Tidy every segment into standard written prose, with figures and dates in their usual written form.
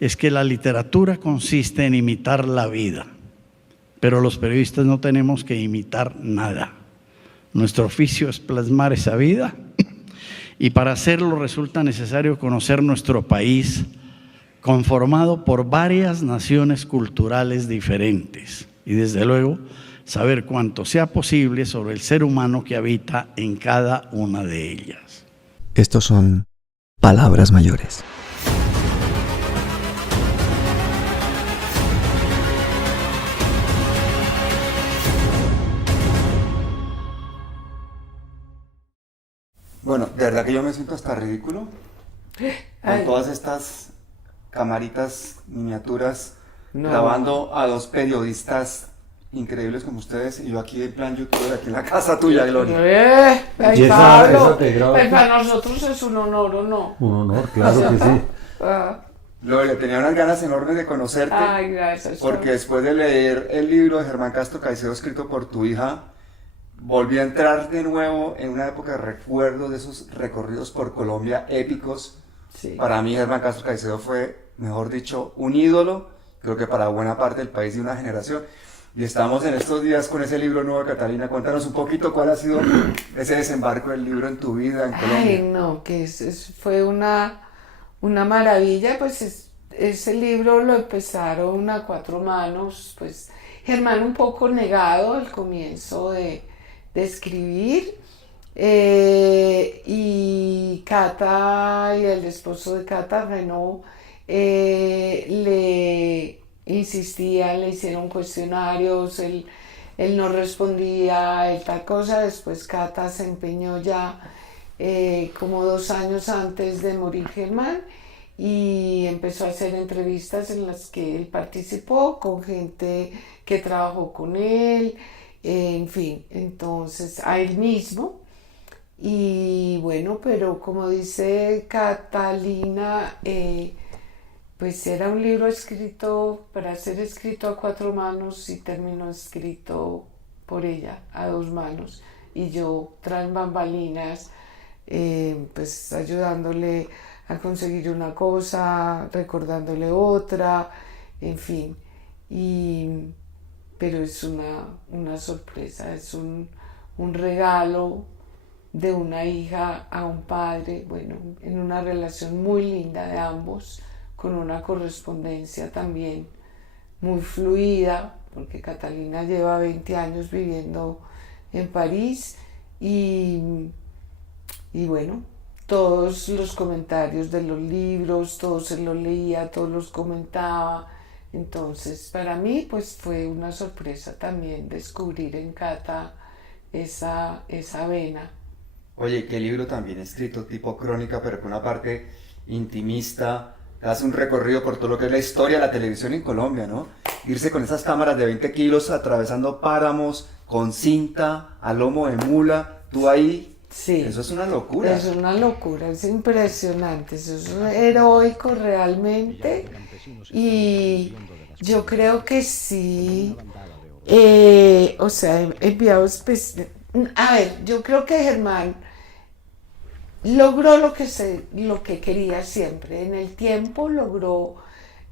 es que la literatura consiste en imitar la vida, pero los periodistas no tenemos que imitar nada. Nuestro oficio es plasmar esa vida y para hacerlo resulta necesario conocer nuestro país, conformado por varias naciones culturales diferentes y desde luego saber cuanto sea posible sobre el ser humano que habita en cada una de ellas. Estos son palabras mayores. Bueno, de verdad que yo me siento hasta ridículo con todas estas camaritas miniaturas grabando a dos periodistas increíbles como ustedes y yo aquí en plan youtuber aquí en la casa tuya, Gloria. Pablo, te para nosotros es un honor, ¿o no? Un honor, claro que sí. Gloria, tenía unas ganas enormes de conocerte. Ay, gracias. Porque después de leer el libro de Germán Castro Caicedo escrito por tu hija, volví a entrar de nuevo en una época de recuerdos de esos recorridos por Colombia épicos. Sí. Para mí Germán Castro Caicedo fue, mejor dicho, un ídolo, creo que para buena parte del país y una generación. Y estamos en estos días con ese libro nuevo de Catalina. Cuéntanos un poquito cuál ha sido ese desembarco del libro en tu vida en Colombia. Ay, no, que fue una maravilla, pues ese libro lo empezaron a cuatro manos, pues Germán un poco negado al comienzo de escribir, y Cata y el esposo de Cata, Renaud, le insistían, le hicieron cuestionarios, él no respondía, tal cosa. Después Cata se empeñó ya como 2 años antes de morir Germán y empezó a hacer entrevistas en las que él participó con gente que trabajó con él, en fin, entonces a él mismo. Y bueno, pero como dice Catalina, pues era un libro escrito para ser escrito a 4 manos y terminó escrito por ella a 2 manos y yo tras bambalinas, pues ayudándole a conseguir una cosa, recordándole otra, en fin. Pero es una sorpresa, es un regalo de una hija a un padre, bueno, en una relación muy linda de ambos, con una correspondencia también muy fluida, porque Catalina lleva 20 años viviendo en París y bueno, todos los comentarios de los libros, todos se los leía, todos los comentaba. Entonces, para mí, pues fue una sorpresa también descubrir en Cata esa vena. Oye, qué libro también escrito tipo crónica, pero con una parte intimista. Hace un recorrido por todo lo que es la historia de la televisión en Colombia, ¿no? Irse con esas cámaras de 20 kilos atravesando páramos, con cinta, a lomo de mula, tú ahí. Sí. Eso es una locura. Es una locura, es impresionante, eso es heroico realmente. Y yo creo que sí, o sea, enviados, a ver, yo creo que Germán logró lo que quería siempre, en el tiempo logró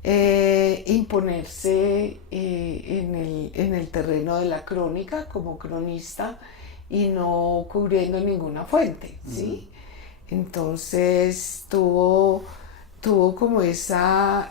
imponerse en el terreno de la crónica como cronista y no cubriendo ninguna fuente, ¿sí? Entonces tuvo como esa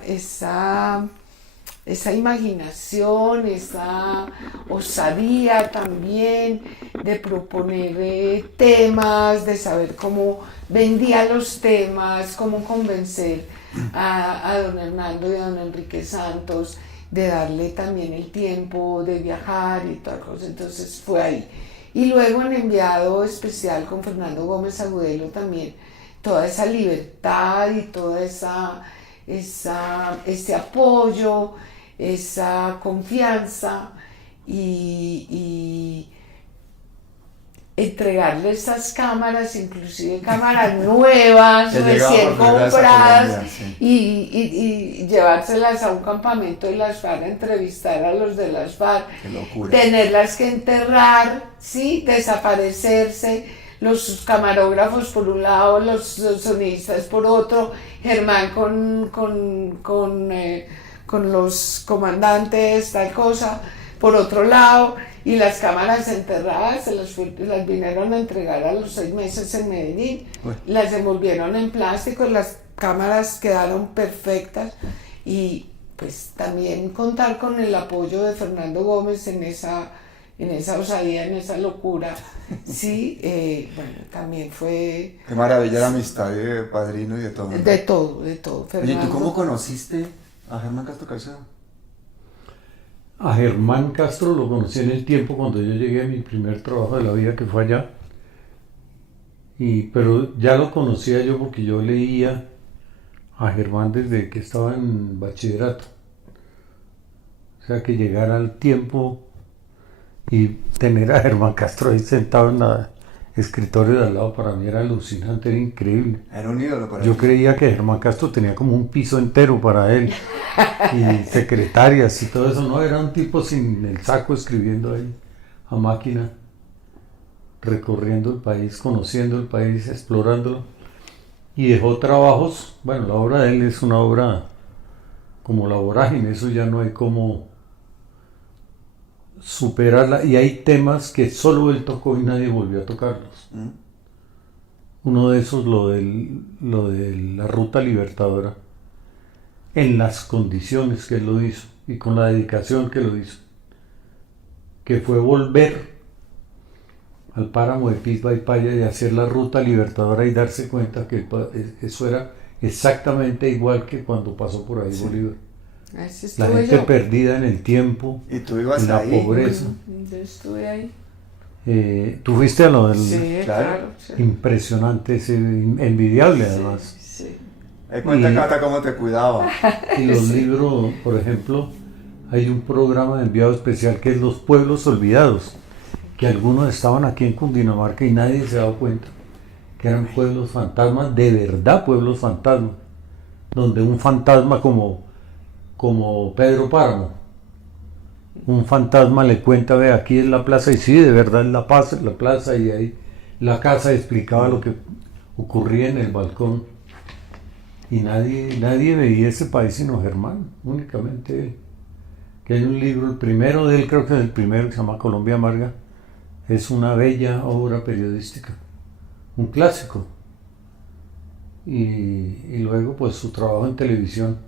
imaginación, esa osadía también de proponer temas, de saber cómo vendía los temas, cómo convencer a don Hernando y a don Enrique Santos, de darle también el tiempo de viajar y toda cosa. Entonces fue ahí. Y luego en enviado especial con Fernando Gómez Agudelo también, toda esa libertad y toda ese apoyo, esa confianza y entregarle esas cámaras, inclusive cámaras nuevas, recién compradas, y llevárselas a un campamento de las FARC, a entrevistar a los de las FARC, tenerlas que enterrar, ¿sí? Desaparecerse, los camarógrafos por un lado, los sonidistas por otro, Germán con los comandantes, tal cosa, por otro lado, y las cámaras enterradas las vinieron a entregar a los 6 meses en Medellín, las envolvieron en plástico, las cámaras quedaron perfectas, y pues también contar con el apoyo de Fernando Gómez en esa osadía, en esa locura, sí, bueno, también fue... Qué maravilla la amistad de padrino y de todo. De todo, Fernando. ¿Y tú cómo conociste a Germán Castro Caicedo? A Germán Castro lo conocí en el tiempo cuando yo llegué a mi primer trabajo de la vida, que fue allá. Pero ya lo conocía yo porque yo leía a Germán desde que estaba en bachillerato. O sea, que llegara al tiempo y tener a Germán Castro ahí sentado en el escritorio de al lado, para mí era alucinante, era increíble. Era un ídolo para Yo ti. creía que Germán Castro tenía como un piso entero para él, y secretarias y todo eso. No, era un tipo sin el saco escribiendo ahí a máquina, recorriendo el país, conociendo el país, explorándolo. Y dejó trabajos. Bueno, la obra de él es una obra como la vorágine, eso ya no hay como superarla, y hay temas que solo él tocó y nadie volvió a tocarlos. Uno de esos, lo de la ruta libertadora, en las condiciones que él lo hizo y con la dedicación que lo hizo, que fue volver al páramo de Pisba y Paya y hacer la ruta libertadora y darse cuenta que eso era exactamente igual que cuando pasó por ahí Bolívar. La gente perdida en el tiempo, y tú ibas en la ahí, pobreza. Yo estuve ahí. ¿Tú fuiste a lo del...? Sí, claro. Sí. Impresionante, envidiable además. Sí. Ahí cuenta Cata cómo te cuidaba. Y los libros, por ejemplo, hay un programa de enviado especial que es Los Pueblos Olvidados, que algunos estaban aquí en Cundinamarca y nadie se ha dado cuenta que eran pueblos fantasmas, de verdad pueblos fantasmas, donde un fantasma como Pedro Páramo, un fantasma le cuenta, ve, aquí es la plaza, y sí, de verdad es la plaza, y ahí la casa explicaba lo que ocurría en el balcón, y nadie veía ese país sino Germán, únicamente él. Que hay un libro, el primero de él, creo que es el primero, que se llama Colombia Amarga, es una bella obra periodística, un clásico, y luego pues su trabajo en televisión,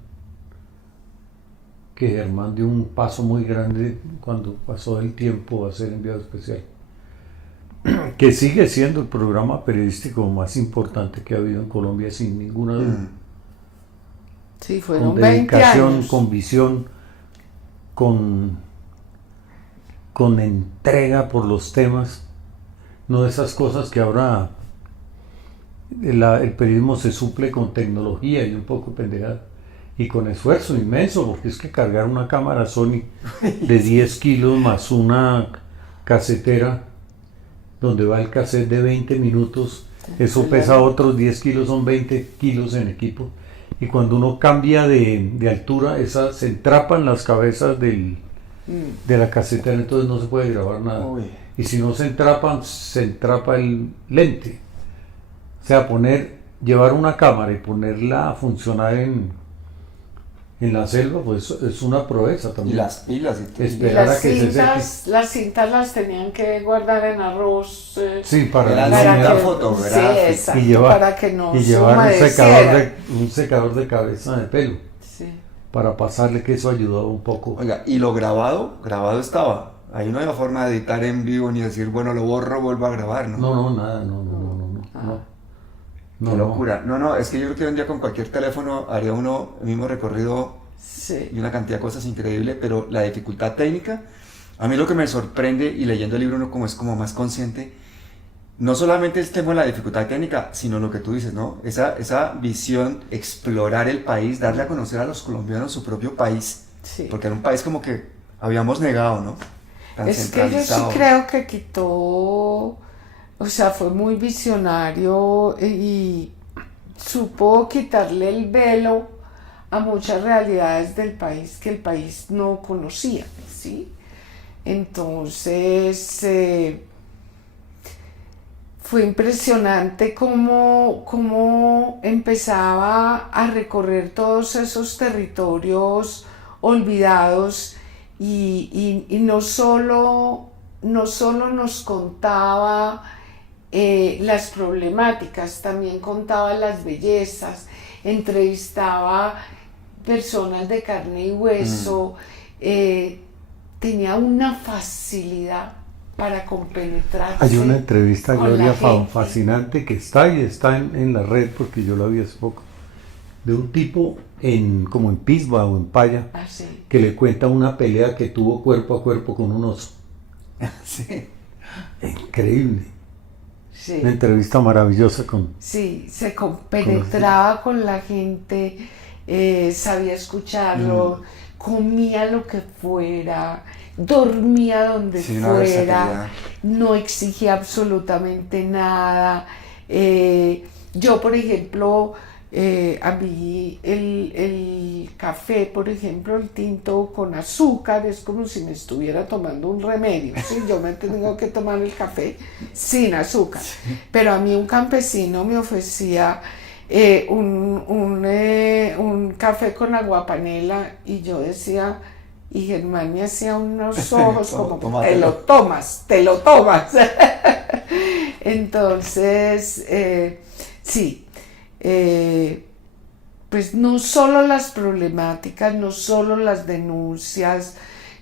que Germán dio un paso muy grande cuando pasó el tiempo a ser enviado especial, que sigue siendo el programa periodístico más importante que ha habido en Colombia, sin ninguna duda. Sí, fueron con 20 dedicación, años. con visión, con entrega por los temas, no de esas cosas que ahora el periodismo se suple con tecnología y un poco pendejada, y con esfuerzo inmenso, porque es que cargar una cámara Sony de 10 kilos más una casetera donde va el cassette de 20 minutos, eso pesa otros 10 kilos, son 20 kilos en equipo, y cuando uno cambia de altura, se entrapan las cabezas de la casetera, entonces no se puede grabar nada. Uy. Y si no se entrapa el lente. O sea, llevar una cámara y ponerla a funcionar en la selva, pues es una proeza Y también. las pilas y todo. Esperar Las a que se seque. las cintas las tenían que guardar en arroz. Sí, para Era no la mirar. foto, Sí, ¿verdad? exacto, para que no y se llevar humedeciera. un secador de cabeza de pelo Sí. para pasarle, que eso ayudaba un poco. Oiga, y lo grabado estaba. Ahí no había forma de editar en vivo ni decir, bueno, lo borro, vuelvo a grabar, ¿no? No, nada, no. Qué locura. No, es que yo creo que hoy en día con cualquier teléfono haría uno el mismo recorrido Sí. y una cantidad de cosas increíble, pero la dificultad técnica, a mí lo que me sorprende, y leyendo el libro uno es como más consciente, no solamente el tema de la dificultad técnica, sino lo que tú dices, ¿no? Esa visión, explorar el país, darle a conocer a los colombianos su propio país, Sí. porque era un país como que habíamos negado, ¿no? Tan Es que yo sí centralizado. creo que quitó, o sea, fue muy visionario y supo quitarle el velo a muchas realidades del país que el país no conocía, ¿sí? Entonces, fue impresionante cómo empezaba a recorrer todos esos territorios olvidados y no solo nos contaba las problemáticas, también contaba las bellezas, entrevistaba personas de carne y hueso, tenía una facilidad para compenetrarse. Hay una entrevista, con Gloria, la gente. fascinante que está en la red, porque yo la vi hace poco, de un tipo como en Pisba o en Paya, Sí. que le cuenta una pelea que tuvo cuerpo a cuerpo con un oso. Sí. Increíble. Sí. Una entrevista maravillosa con... Sí, se compenetraba con la gente, sabía escucharlo, comía lo que fuera, dormía donde Sí, una fuera, versatilidad. no exigía absolutamente nada. Yo, por ejemplo, a mí el café, por ejemplo, el tinto con azúcar, es como si me estuviera tomando un remedio, ¿sí? Yo me tengo que tomar el café sin azúcar, pero a mí un campesino me ofrecía un café con aguapanela y yo decía, y Germán me hacía unos ojos como, Tómatelo. te lo tomas. Entonces, sí, pues no solo las problemáticas, no solo las denuncias,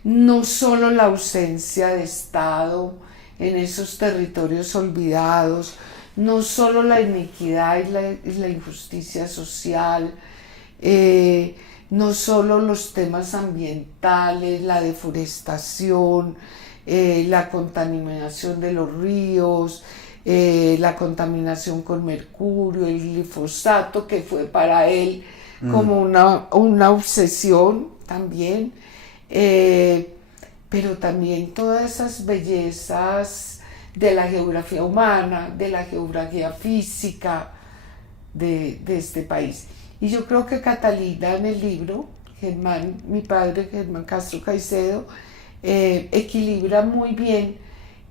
no solo la ausencia de Estado en esos territorios olvidados, no solo la iniquidad y la injusticia social, no solo los temas ambientales, la deforestación, la contaminación de los ríos, la contaminación con mercurio, el glifosato, que fue para él como una obsesión también, pero también todas esas bellezas de la geografía humana, de la geografía física de este país. Y yo creo que Catalina en el libro, Germán, mi padre, Germán Castro Caicedo, equilibra muy bien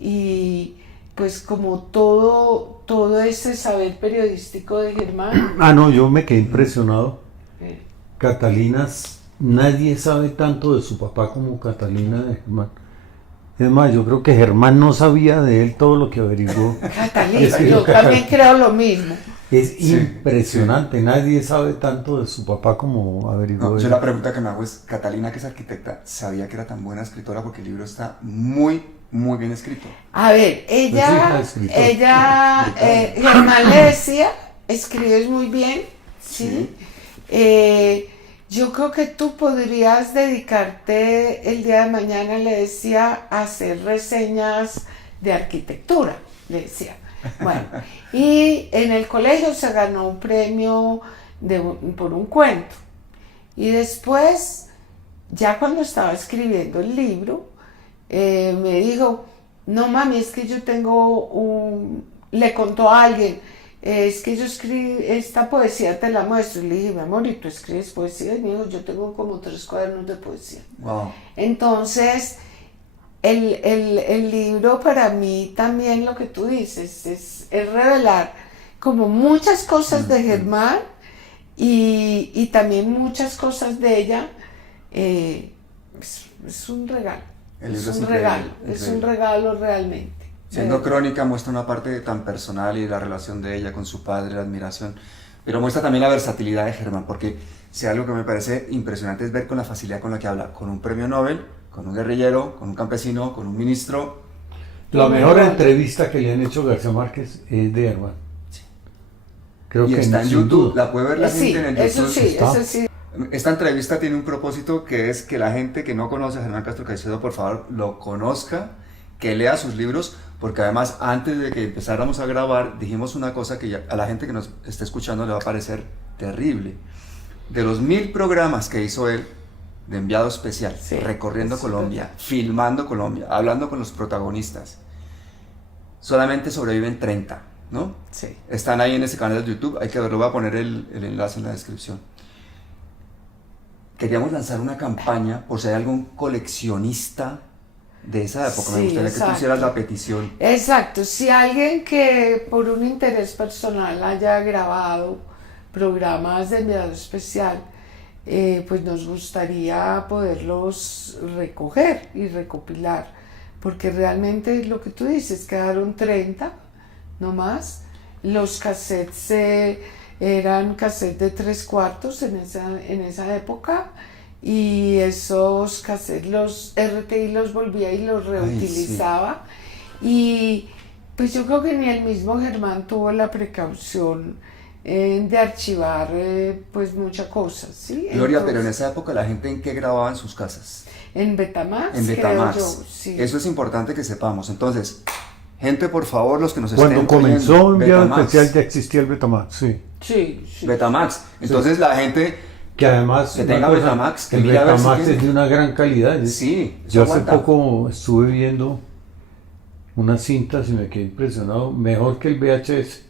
y pues como todo ese saber periodístico de Germán. No, yo me quedé impresionado. Catalina, nadie sabe tanto de su papá como Catalina de Germán. Es más, yo creo que Germán no sabía de él todo lo que averiguó. Catalina, yo también creo lo mismo. Es impresionante, nadie sabe tanto de su papá como averiguó No, él. yo la pregunta que me hago es, Catalina, que es arquitecta, ¿sabía que era tan buena escritora? Porque el libro está muy bien escrito. A ver, Germán le decía, escribes muy bien, ¿sí? Yo creo que tú podrías dedicarte el día de mañana, le decía, a hacer reseñas de arquitectura, le decía. Bueno, y en el colegio se ganó un premio por un cuento. Y después, ya cuando estaba escribiendo el libro, me dijo, no mami, es que yo le contó a alguien, es que yo escribí esta poesía, te la muestro. Y le dije, mi amor, ¿y tú escribes poesía? Y me dijo, yo tengo como 3 cuadernos de poesía. Wow. Entonces, el libro para mí también, lo que tú dices, es revelar como muchas cosas de Germán y también muchas cosas de ella. Es un regalo. El libro es es un increíble, regalo, es un regalo realmente. Siendo crónica, muestra una parte tan personal y la relación de ella con su padre, la admiración, pero muestra también la versatilidad de Germán, porque si algo que me parece impresionante es ver con la facilidad con la que habla, con un premio Nobel, con un guerrillero, con un campesino, con un ministro. La mejor entrevista que le han hecho a García Márquez es de Germán. Creo Y que está en sin YouTube, duda. la puede ver la Sí, gente en el eso YouTube. sí, eso sí. Esta entrevista tiene un propósito que es que la gente que no conoce a Germán Castro Caicedo, por favor, lo conozca, que lea sus libros, porque además antes de que empezáramos a grabar dijimos una cosa que a la gente que nos está escuchando le va a parecer terrible. De los 1000 programas que hizo él de enviado especial, Sí, recorriendo Colombia, filmando Colombia, hablando con los protagonistas, solamente sobreviven 30, ¿no? Sí. Están ahí en ese canal de YouTube, hay que verlo, voy a poner el enlace en la descripción. Queríamos lanzar una campaña por si hay algún coleccionista de esa época. Sí, Me gustaría que exacto. tú hicieras la petición. Exacto, si alguien que por un interés personal haya grabado programas de enviado especial, pues nos gustaría poderlos recoger y recopilar, porque realmente lo que tú dices, quedaron 30, no más. Los cassettes eran cassettes de 3/4 en esa época, y esos cassettes los RTI los volvía y los reutilizaba. Y pues yo creo que ni el mismo Germán tuvo la precaución de archivar pues muchas cosas, ¿sí? Gloria, pero en esa época la gente ¿en qué grababa en sus casas? En Betamax, En Betamax. creo yo, sí. Eso es importante que sepamos. Entonces, gente, por favor, los que nos Cuando estén comenzó oyendo, Enviado Betamax. Especial ya existía el Betamax, sí. Sí, sí. Betamax. Entonces la gente Que además que tenga una cosa, Betamax, que el mire a ver si Betamax tiene. es de una gran calidad. Sí, eso Yo hace aguanta. poco estuve viendo unas cintas y me quedé impresionado. Mejor que el VHS.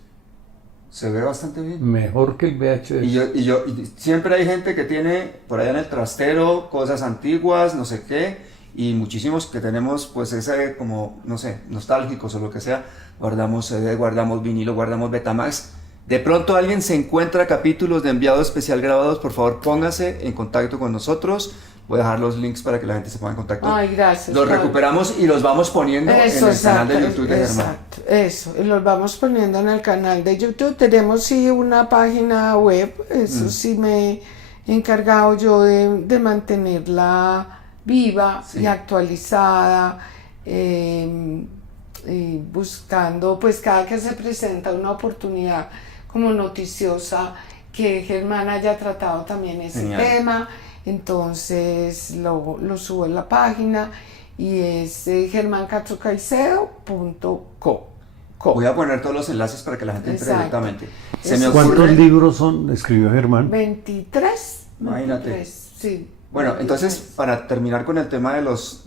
Se ve bastante bien. Mejor que el VHS. Y siempre hay gente que tiene por allá en el trastero cosas antiguas, no sé qué, y muchísimos que tenemos pues ese como, no sé, nostálgicos o lo que sea, guardamos CD, guardamos vinilo, guardamos Betamax. De pronto alguien se encuentra capítulos de enviado especial grabados, por favor póngase en contacto con nosotros. Voy a dejar los links para que la gente se ponga en contacto. Ay, gracias. Los Pablo. recuperamos y los vamos poniendo en el canal de YouTube de Germán. Exacto, eso, y los vamos poniendo en el canal de YouTube. Tenemos sí una página web, eso sí me he encargado yo de mantenerla viva Sí. y actualizada, y buscando, pues cada que se presenta una oportunidad como noticiosa, que Germán haya tratado también ese Genial. tema, entonces lo subo en la página, y es germancastro-caicedo.co. Voy a poner todos los enlaces para que la gente entre Exacto. directamente. Se me Eso. ¿Cuántos ocurre... libros escribió Germán? 23. Imagínate. 23, sí. Bueno, 23. entonces para terminar con el tema de los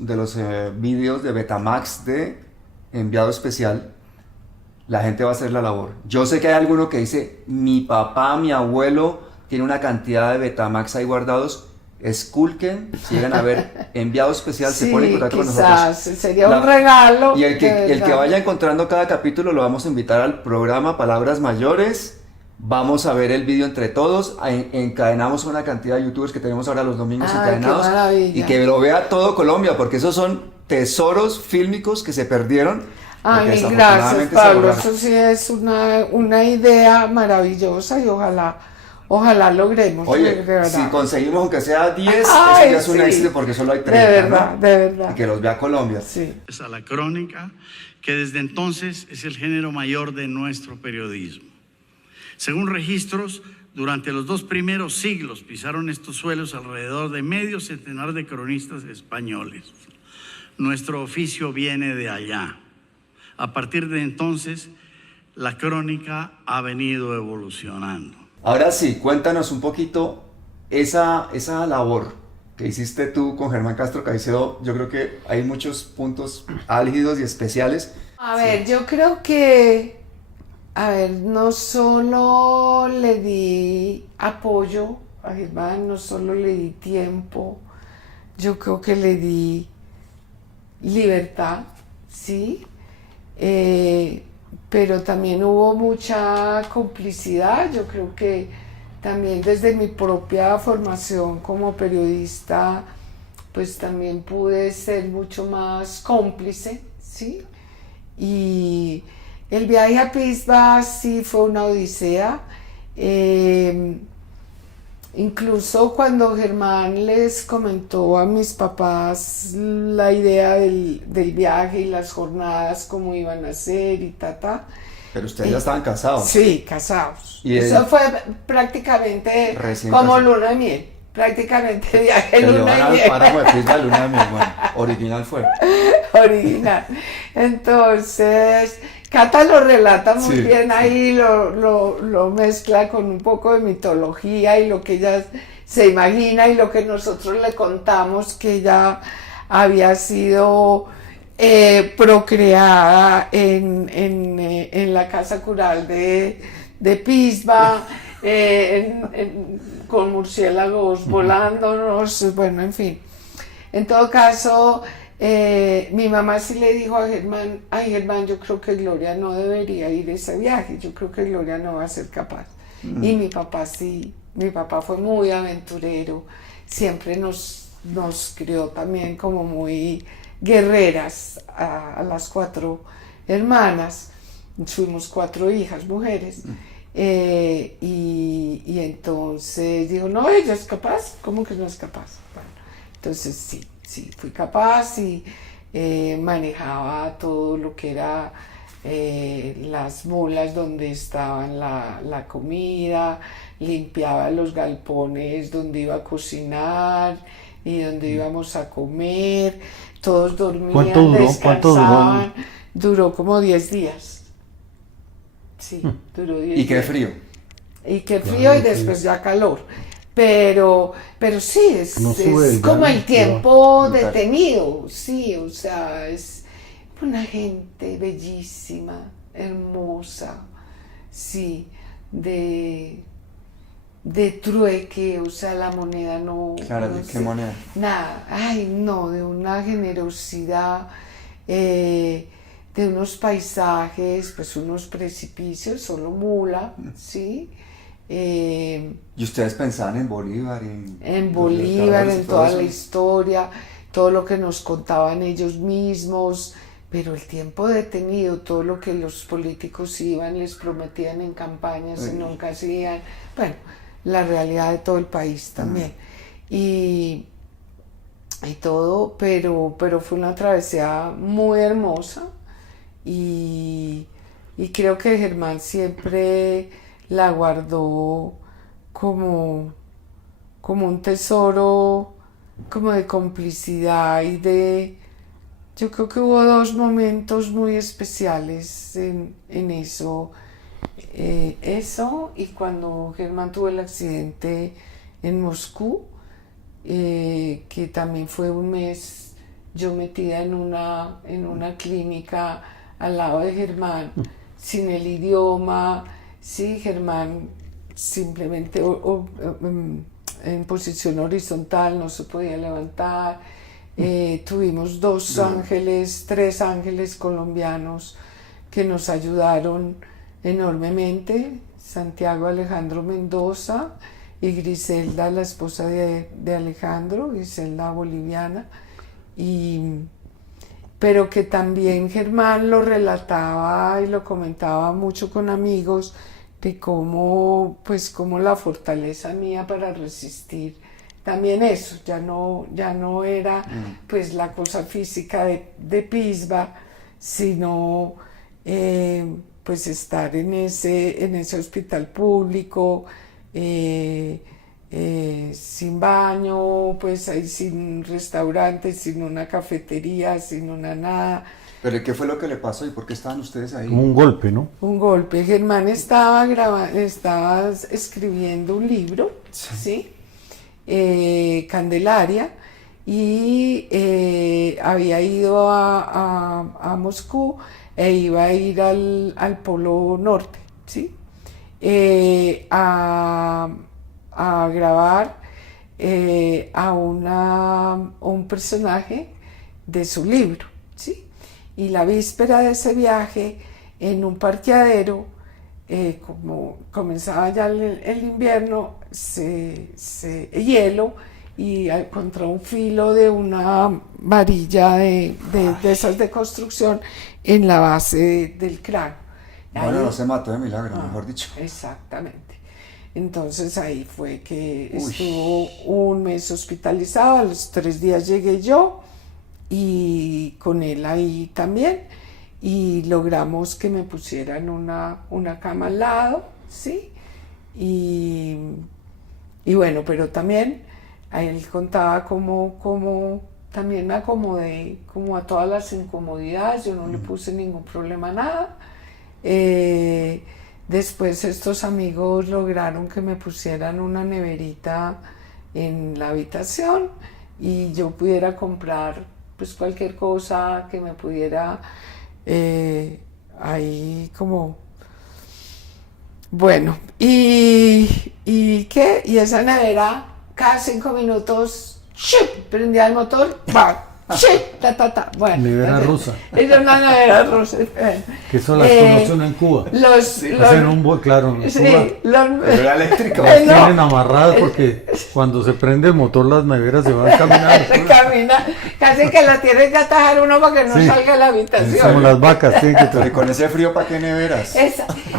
vídeos de Betamax de enviado especial, la gente va a hacer la labor. Yo sé que hay alguno que dice, mi papá, mi abuelo tiene una cantidad de Betamax ahí guardados. Esculquen, si llegan a ver enviado especial, se pone en contacto con quizás nosotros. sería un regalo. Y el de que verdad. vaya encontrando cada capítulo lo vamos a invitar al programa Palabras Mayores. Vamos a ver el vídeo entre todos. Encadenamos una cantidad de youtubers que tenemos ahora los domingos Ay, encadenados. qué maravilla. Y que lo vea todo Colombia, porque esos son tesoros fílmicos que se perdieron. Ay, porque mil gracias, desafortunadamente se Pablo. borraron. Eso sí es una idea maravillosa, y ojalá logremos. Oye, de verdad. si conseguimos aunque sea 10, eso Ay, ya es un sí. éxito porque solo hay 30, De verdad, ¿no? de verdad. Y que los vea Colombia. Sí. A la crónica, que desde entonces es el género mayor de nuestro periodismo. Según registros, durante los 2 primeros siglos pisaron estos suelos alrededor de medio centenar de cronistas españoles. Nuestro oficio viene de allá. A partir de entonces, la crónica ha venido evolucionando. Ahora sí, cuéntanos un poquito esa labor que hiciste tú con Germán Castro Caicedo. Yo creo que hay muchos puntos álgidos y especiales. A ver, yo creo que, no solo le di apoyo a Germán, no solo le di tiempo, yo creo que le di libertad, ¿sí? Pero también hubo mucha complicidad. Yo creo que también desde mi propia formación como periodista, pues también pude ser mucho más cómplice, ¿sí? Y el viaje a Pisba sí fue una odisea. Incluso cuando Germán les comentó a mis papás la idea del viaje y las jornadas, cómo iban a ser y Pero ustedes ya estaban casados. Sí, casados. Y eso fue prácticamente Recién como casados. luna de miel. Prácticamente viaje Que de le luna van de al miel. páramo de Pisba, luna de miel. Bueno, original fue. Original. Entonces, Cata lo relata muy Sí, bien ahí, lo mezcla con un poco de mitología y lo que ella se imagina y lo que nosotros le contamos, que ella había sido procreada en la casa cural de Pisba, con murciélagos volándonos, bueno, en fin. En todo caso, Mi mamá sí le dijo a Germán, ay Germán, yo creo que Gloria no debería ir a ese viaje, yo creo que Gloria no va a ser capaz. Y mi papá sí, mi papá fue muy aventurero, siempre nos crió también como muy guerreras a las 4 hermanas, fuimos 4 hijas, mujeres. Y entonces dijo, no, ella es capaz, ¿cómo que no es capaz? Bueno, entonces sí, fui capaz y manejaba todo lo que era las mulas donde estaban la comida, limpiaba los galpones donde iba a cocinar y donde íbamos a comer, todos dormían, ¿Cuánto duró? descansaban, duró como 10 días. Sí, duró 10 ¿Y qué días. frío? Y qué frío y después ya calor. Pero sí, es, No sube es el como llano, el tiempo pero- detenido, sí, o sea, es una gente bellísima, hermosa, sí, de trueque, o sea, la moneda no... Claro, no ¿de qué sé, moneda? nada, ay no, de una generosidad, de unos paisajes, pues unos precipicios, solo mula, ¿sí? ¿Y ustedes pensaban en Bolívar? En los Bolívar, libertadores y en todo toda eso? la historia, todo lo que nos contaban ellos mismos, pero el tiempo detenido, todo lo que los políticos iban, les prometían en campañas y Uy. nunca hacían, bueno, la realidad de todo el país también. Y todo, pero fue una travesía muy hermosa y creo que Germán siempre la guardó como un tesoro como de complicidad y yo creo que hubo 2 momentos muy especiales en eso. Eso y cuando Germán tuvo el accidente en Moscú, que también fue un mes yo metida en una clínica al lado de Germán, sin el idioma, sí, Germán simplemente en posición horizontal, no se podía levantar. Tuvimos 3 ángeles colombianos que nos ayudaron enormemente, Santiago Alejandro Mendoza y Griselda, la esposa de Alejandro, Griselda boliviana, pero que también Germán lo relataba y lo comentaba mucho con amigos de cómo la fortaleza mía para resistir también eso, ya no era pues la cosa física de Pisba, sino pues estar en ese hospital público, sin baño, pues ahí sin restaurante, sin una cafetería, sin una nada. ¿Pero qué fue lo que le pasó y por qué estaban ustedes ahí? Como un golpe, ¿no? Un golpe. Germán estaba escribiendo un libro, ¿sí? Candelaria, y había ido a Moscú e iba a ir al Polo Norte, ¿sí? A grabar a un personaje de su libro, ¿sí? Y la víspera de ese viaje, en un parqueadero, como comenzaba ya el invierno, hielo, y contra un filo de una varilla de esas de construcción en la base del cráneo. Bueno, Ahí- no se mató de milagro, mejor dicho. Exactamente. Entonces ahí fue que Uy. estuvo un mes hospitalizado, a los 3 días llegué yo y con él ahí también, y logramos que me pusieran una cama al lado, ¿sí? Y bueno, pero también a él contaba cómo también me acomodé como a todas las incomodidades, yo no le puse ningún problema a nada. Después estos amigos lograron que me pusieran una neverita en la habitación y yo pudiera comprar pues cualquier cosa que me pudiera ahí como... Bueno, ¿y qué? Y esa nevera cada 5 minutos ¡shup! Prendía el motor, ¡bah! Sí, bueno. Nevera rusa. Es una nevera rusa. Que eso las conoce uno en Cuba. Hacen un buen, claro, en sí, Cuba. Nevera eléctrica. Las no. tienen amarradas porque cuando se prende el motor las neveras se van caminando. Camina, casi que la tiene que atajar uno para que no Sí. salga de la Como habitación. las vacas, tienen que Y con ese frío, ¿para qué neveras?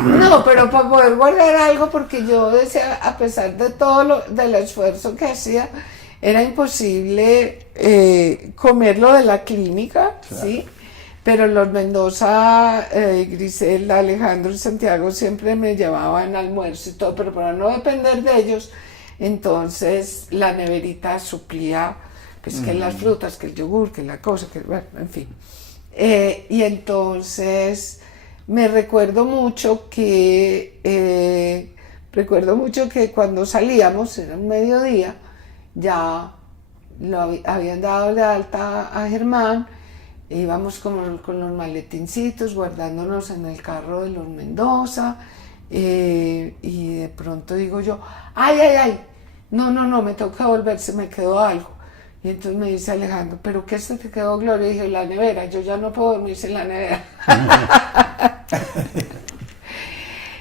No, pero para poder guardar algo, porque yo decía, a pesar de todo del esfuerzo que hacía, era imposible comerlo de la clínica, claro. ¿Sí? Pero los Mendoza, Griselda, Alejandro y Santiago siempre me llevaban almuerzo y todo, pero para no depender de ellos, entonces la neverita suplía, pues que las frutas, que el yogur, que la cosa, que bueno, en fin. Y entonces me recuerdo mucho que cuando salíamos, era un mediodía, ya habían dado de alta a Germán, íbamos con los maletincitos guardándonos en el carro de los Mendoza, y de pronto digo yo, ay, no, me toca volver, se me quedó algo. Y entonces me dice Alejandro, ¿pero qué se te quedó, Gloria? Y dije, la nevera, yo ya no puedo dormir sin la nevera.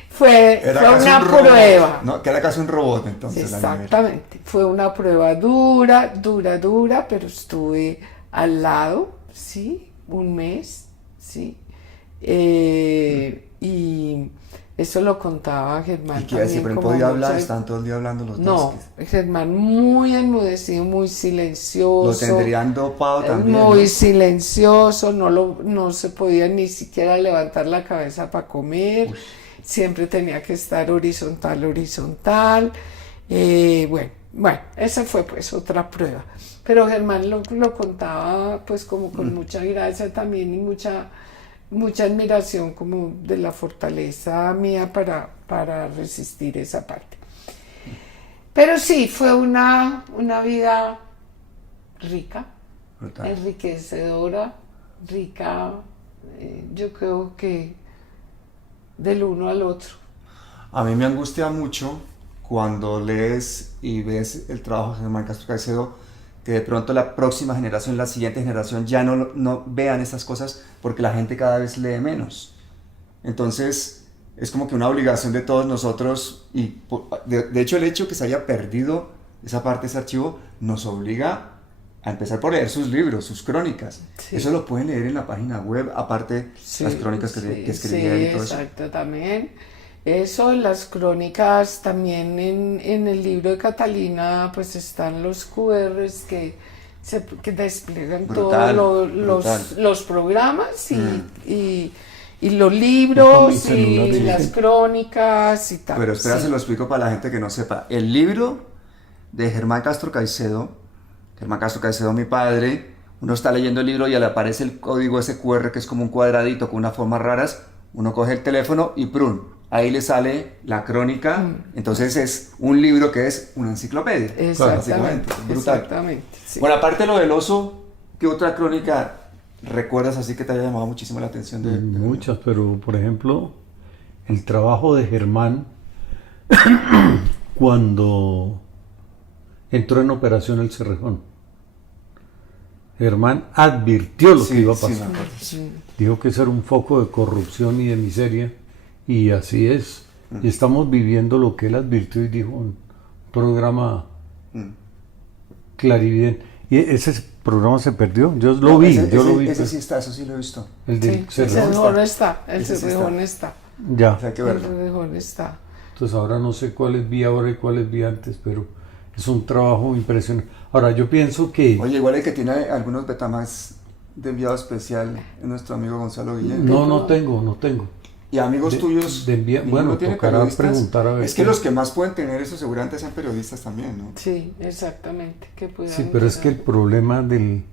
Fue una prueba. No, que era casi un robot entonces. Exactamente, fue una prueba dura, pero estuve al lado, ¿sí? Un mes, ¿sí? Y eso lo contaba Germán. ¿Y qué decía? ¿Pero él podía hablar? ¿Estaban todo el día hablando los dos? No, Germán muy enmudecido, muy silencioso. ¿Lo tendrían dopado también? Muy silencioso, no se podía ni siquiera levantar la cabeza para comer. Uy. Siempre tenía que estar horizontal. Bueno, esa fue pues otra prueba. Pero Germán lo contaba pues como con mucha gracia también y mucha admiración como de la fortaleza mía para resistir esa parte. Pero sí, fue una vida rica, brutal, enriquecedora, rica, yo creo que del uno al otro. A mí me angustia mucho cuando lees y ves el trabajo de Germán Castro Caicedo, que de pronto la próxima generación, la siguiente generación ya no vean estas cosas porque la gente cada vez lee menos. Entonces es como que una obligación de todos nosotros y de hecho el hecho que se haya perdido esa parte, ese archivo, nos obliga a empezar por leer sus libros, sus crónicas. Sí. Eso lo pueden leer en la página web, aparte sí, las crónicas que escribía y todo eso. Sí, exacto, también. Eso, las crónicas también en el libro de Catalina, pues están los QRs que despliegan todos los programas y los libros y las crónicas y tal. Pero espera, se lo explico para la gente que no sepa. El libro de Germán Castro Caicedo, mi padre, uno está leyendo el libro y le aparece el código ese QR que es como un cuadradito con unas formas raras, uno coge el teléfono y ¡prun! Ahí le sale la crónica, entonces es un libro que es una enciclopedia. Exactamente, brutal. Exactamente, sí. Bueno, aparte de lo del oso, ¿qué otra crónica recuerdas así que te haya llamado muchísimo la atención? Muchas, pero por ejemplo, el trabajo de Germán cuando entró en operación el Cerrejón. Germán advirtió lo que iba a pasar. Dijo que ese era un foco de corrupción y de miseria, y así es. Y estamos viviendo lo que él advirtió y dijo, un programa clarividente. Y ese programa se perdió, yo lo vi. Ese sí está, eso sí lo he visto. El Cerrejón está, el Cerrejón está. Ya. O sea, que verlo. El Cerrejón está. Entonces ahora no sé cuál vi ahora y cuál vi antes, pero es un trabajo impresionante. Ahora yo pienso que... Oye, igual el que tiene algunos Betamax de enviado especial es nuestro amigo Gonzalo Guillén. No tengo. Y amigos tuyos... bueno, tocará preguntar a ver. Es que los que más pueden tener eso seguramente sean periodistas también, ¿no? Sí, exactamente. Sí, pero es que el problema de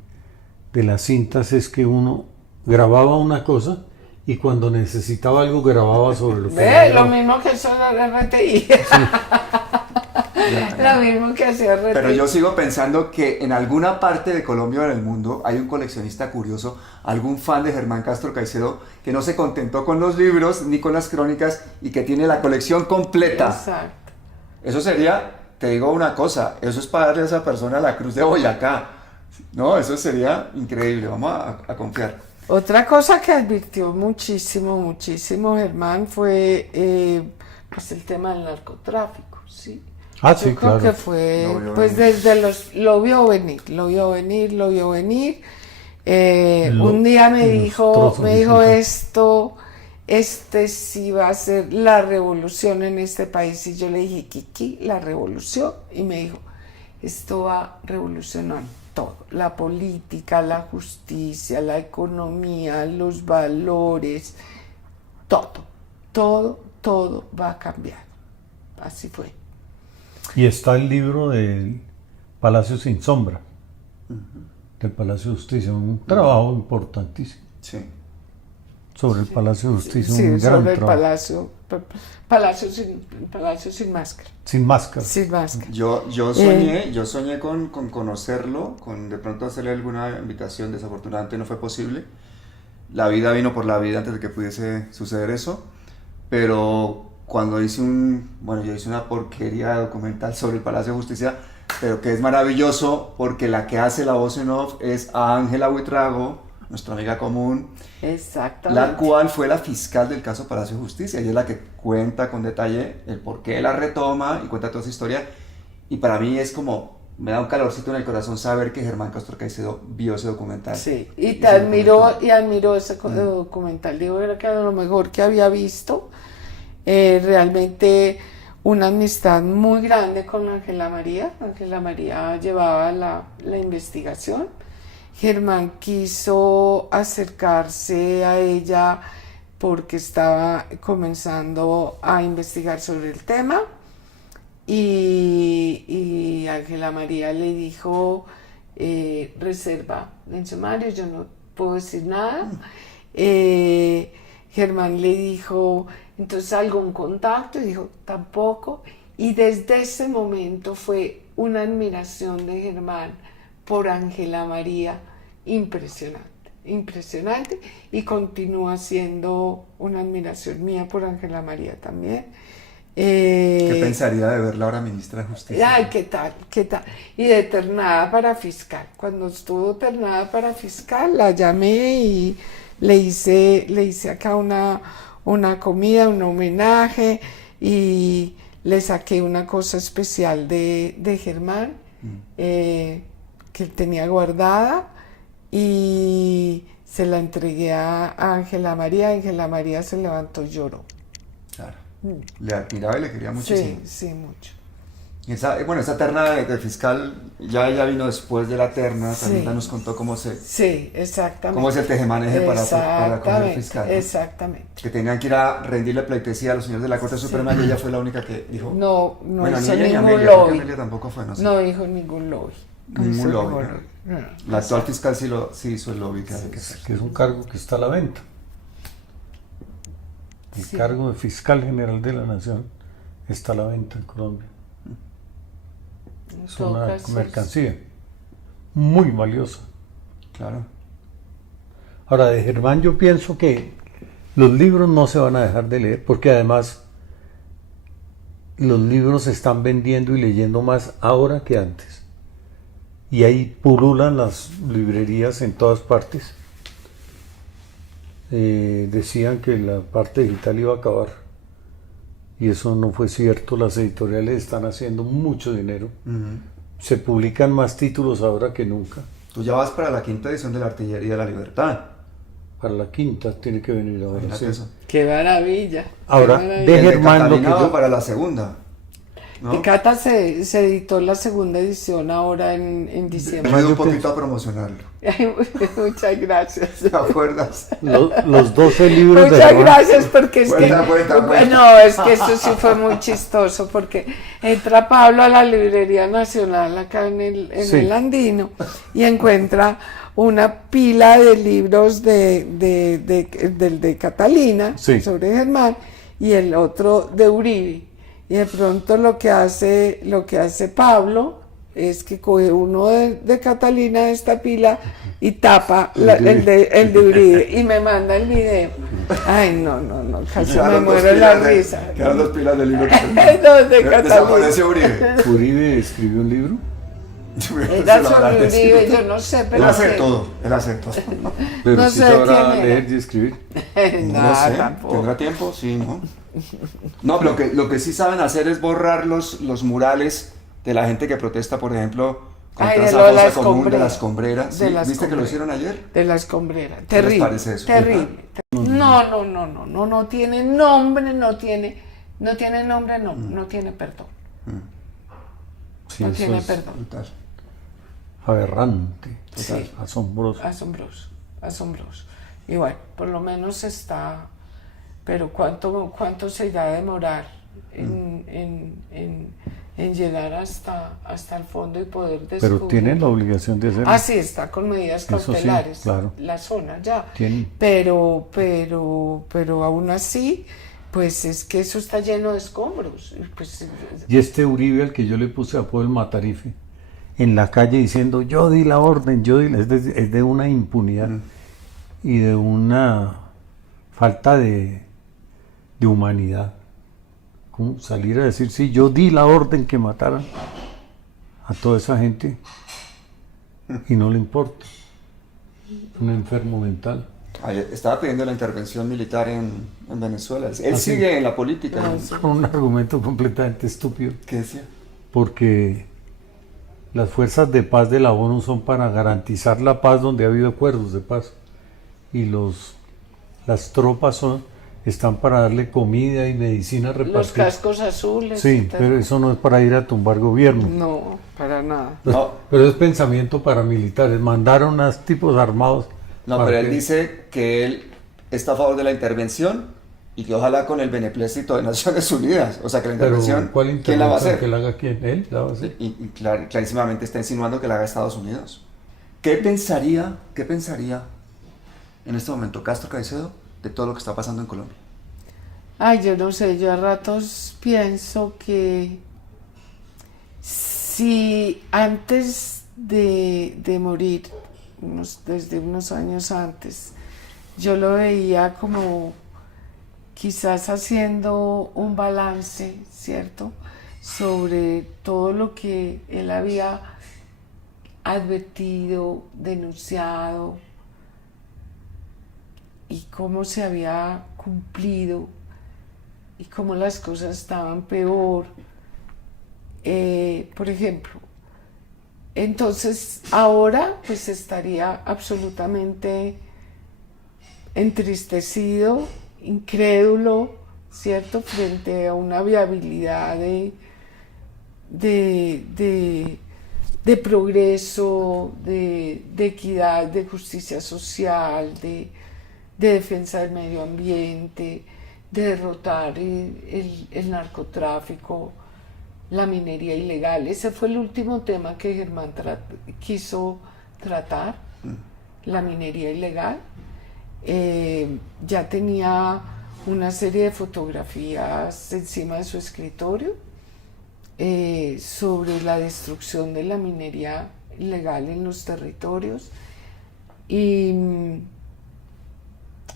las cintas es que uno grababa una cosa y cuando necesitaba algo grababa sobre lo que... Lo mismo que eso de RTI. Sí. Lo mismo que hacía RTI. Pero yo sigo pensando que en alguna parte de Colombia o en el mundo hay un coleccionista curioso, algún fan de Germán Castro Caicedo que no se contentó con los libros ni con las crónicas y que tiene la colección completa. Exacto. Eso sería, te digo una cosa, eso es para darle a esa persona la Cruz de Boyacá, No, eso sería increíble, vamos a confiar. Otra cosa que advirtió muchísimo Germán fue pues el tema del narcotráfico, ¿sí? Ah, Yo sí, creo claro. que fue, Lo vio pues venir. lo vio venir. Un día me los dijo trozos de cinta. esto, este sí va a ser la revolución en este país. Y yo le dije, Kiki, la revolución. Y me dijo, esto va a revolucionar todo, la política, la justicia, la economía, los valores, todo va a cambiar. Así fue. Y está el libro del Palacio sin Sombra, del Palacio de Justicia, un trabajo importantísimo Sí. sobre el Palacio de Justicia, Sí, un gran sobre el trabajo. palacio sin máscara. Sin máscara. Sin máscara. Yo soñé con conocerlo, con de pronto hacerle alguna invitación, desafortunadamente no fue posible. La vida vino por la vida antes de que pudiese suceder eso, pero cuando hice yo hice una porquería de documental sobre el Palacio de Justicia, pero que es maravilloso porque la que hace la voz en off es a Ángela Buitrago, nuestra amiga común, Exactamente. la cual fue la fiscal del caso Palacio de Justicia, y es la que cuenta con detalle el por qué la retoma y cuenta toda esa historia, y para mí es como, me da un calorcito en el corazón saber que Germán Castro Caicedo vio ese documental. Sí, y se documentó. admiró ese documental. Digo, era que era lo mejor que había visto. Realmente una amistad muy grande con Ángela María. Ángela María llevaba la investigación. Germán quiso acercarse a ella porque estaba comenzando a investigar sobre el tema. Y Ángela María le dijo, reserva en sumario, yo no puedo decir nada. Germán le dijo, entonces algún contacto, y dijo, tampoco. Y desde ese momento fue una admiración de Germán por Ángela María impresionante, y continúa siendo una admiración mía por Ángela María también. ¿Qué pensaría de verla ahora ministra de Justicia? Ay, ¿qué tal? Y de ternada para fiscal. Cuando estuvo ternada para fiscal, la llamé y le hice acá una comida, un homenaje, y le saqué una cosa especial de Germán, que él tenía guardada, y se la entregué a Ángela María. Ángela María se levantó y lloró. Claro. Le admiraba y le quería muchísimo. Sí, mucho. Y esa terna de fiscal ya vino después de la terna, también Sí. nos contó cómo se... Sí, exactamente. ¿Cómo es el tejemaneje para coger fiscal? ¿No? Exactamente. Que tenían que ir a rendirle pleitesía a los señores de la Corte Suprema, y ella fue la única que dijo... No bueno, hizo ni ella ni ningún Amelia, creo que lobby. Amelia tampoco fue, no sé. No dijo ningún lobby. Ningún lobby, ¿no? No. La actual fiscal sí hizo el lobby que hace que hacer. Que es un cargo que está a la venta. El Sí. cargo de fiscal general de la nación está a la venta en Colombia. En Es todo una caso, mercancía muy valiosa. Claro. Ahora, de Germán yo pienso que los libros no se van a dejar de leer, porque además los libros se están vendiendo y leyendo más ahora que antes. Y ahí pululan las librerías en todas partes. Decían que la parte digital iba a acabar, y eso no fue cierto. Las editoriales están haciendo mucho dinero. Se publican más títulos ahora que nunca. Tú ya vas para la 5ª edición de la Artillería de la Libertad. Para la 5ª tiene que venir ahora. Imagínate Sí. eso. qué maravilla. Ahora, qué de maravilla. El de Germán, lo que Catalina yo- va para la 2ª. ¿No? De Cata se editó la 2ª edición ahora en diciembre. Me ayuda un yo poquito a promocionarlo. Ay, muchas gracias. ¿Te acuerdas? Los 12 libros de Muchas Germán. gracias, porque es que Cuenta. no, es que esto sí fue muy chistoso, porque entra Pablo a la Librería Nacional acá en Sí. el Andino, y encuentra una pila de libros del de Catalina, Sí. sobre Germán, y el otro de Uribe. Y de pronto lo que hace Pablo es que coge uno de Catalina de esta pila y tapa el de Uribe, y me manda el video. Ay, no, casi me Quedaron dos muero de la pilas risa. Quedaron 2 pilas de libro. No, de Catalina. Desapareció Uribe. Uribe escribió un libro. Era sobre Uribe, yo no sé, Él pero hace que- todo, él hace todo. Pero No sí sé de sabrá quién era. leer y escribir. No No, lo sé, tampoco. ¿tendrá tiempo? Sí, ¿no? No, pero lo que sí saben hacer es borrar los murales de la gente que protesta, por ejemplo, contra Ay, de esa lo de la fosa común de escombrera. las escombreras. De ¿Sí? las ¿Viste que lo escombreras. hicieron ayer? De la escombrera. les Terrible. parece eso? Terrible. No tiene nombre, no tiene nombre, no tiene perdón. Sí, No eso tiene es perdón. Brutal. aberrante, Sí. asombroso. Asombroso. Y bueno, por lo menos está, pero ¿cuánto se irá a demorar en llegar hasta el fondo y poder descubrir? Pero tienen la obligación de hacerlo. Ah, sí, está con medidas Eso sí, cautelares, claro. la zona ya. Tienen. Pero aún así, pues es que eso está lleno de escombros. Y pues, Y este Uribe al que yo le puse apodo el Matarife, en la calle diciendo yo di la orden, es de una impunidad y de una falta de humanidad. ¿Cómo salir a decir, sí, yo di la orden que mataran a toda esa gente y no le importa? Un enfermo mental. Ayer estaba pidiendo la intervención militar en Venezuela. Él ¿Ah, sí? sigue en la política. Con un argumento completamente estúpido. ¿Qué decía? Porque las fuerzas de paz de la ONU son para garantizar la paz donde ha habido acuerdos de paz. Y las tropas están para darle comida y medicina los repartir. cascos azules. y Sí, tal. pero eso no es para ir a tumbar gobierno. No, para nada. No. Pero es pensamiento paramilitares. Mandaron a tipos armados. No, para pero él que- dice que él está a favor de la intervención y que ojalá con el beneplácito de Naciones Unidas. O sea, que la Pero intervención, ¿cuál ¿quién la va a intervención? hacer? ¿Que la haga quién? ¿Él la va a hacer? Y clarísimamente está insinuando que la haga Estados Unidos. ¿Qué pensaría en este momento Castro Caicedo de todo lo que está pasando en Colombia? Ay, yo no sé, yo a ratos pienso que si antes de morir, desde unos años antes, yo lo veía como quizás haciendo un balance, ¿cierto?, sobre todo lo que él había advertido, denunciado y cómo se había cumplido y cómo las cosas estaban peor. Por ejemplo, entonces ahora pues estaría absolutamente entristecido, incrédulo, ¿cierto?, frente a una viabilidad de progreso, de equidad, de justicia social, de defensa del medio ambiente, de derrotar el narcotráfico, la minería ilegal. Ese fue el último tema que Germán quiso tratar, la minería ilegal. Ya tenía una serie de fotografías encima de su escritorio sobre la destrucción de la minería ilegal en los territorios y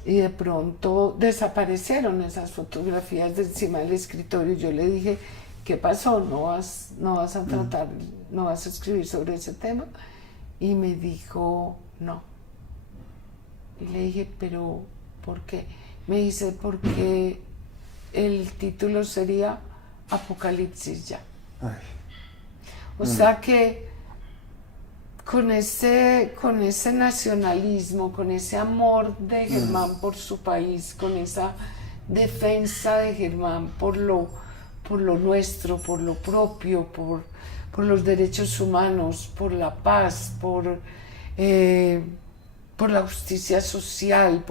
de pronto desaparecieron esas fotografías de encima del escritorio. Yo le dije, ¿qué pasó? ¿No vas a tratar, no vas a escribir sobre ese tema? Y me dijo, no. Y le dije, ¿pero por qué? Me dice, porque el título sería Apocalipsis ya. Ay. O sea que con ese nacionalismo, con ese amor de Germán por su país, con esa defensa de Germán por lo nuestro, por lo propio, por los derechos humanos, por la paz, por la justicia social,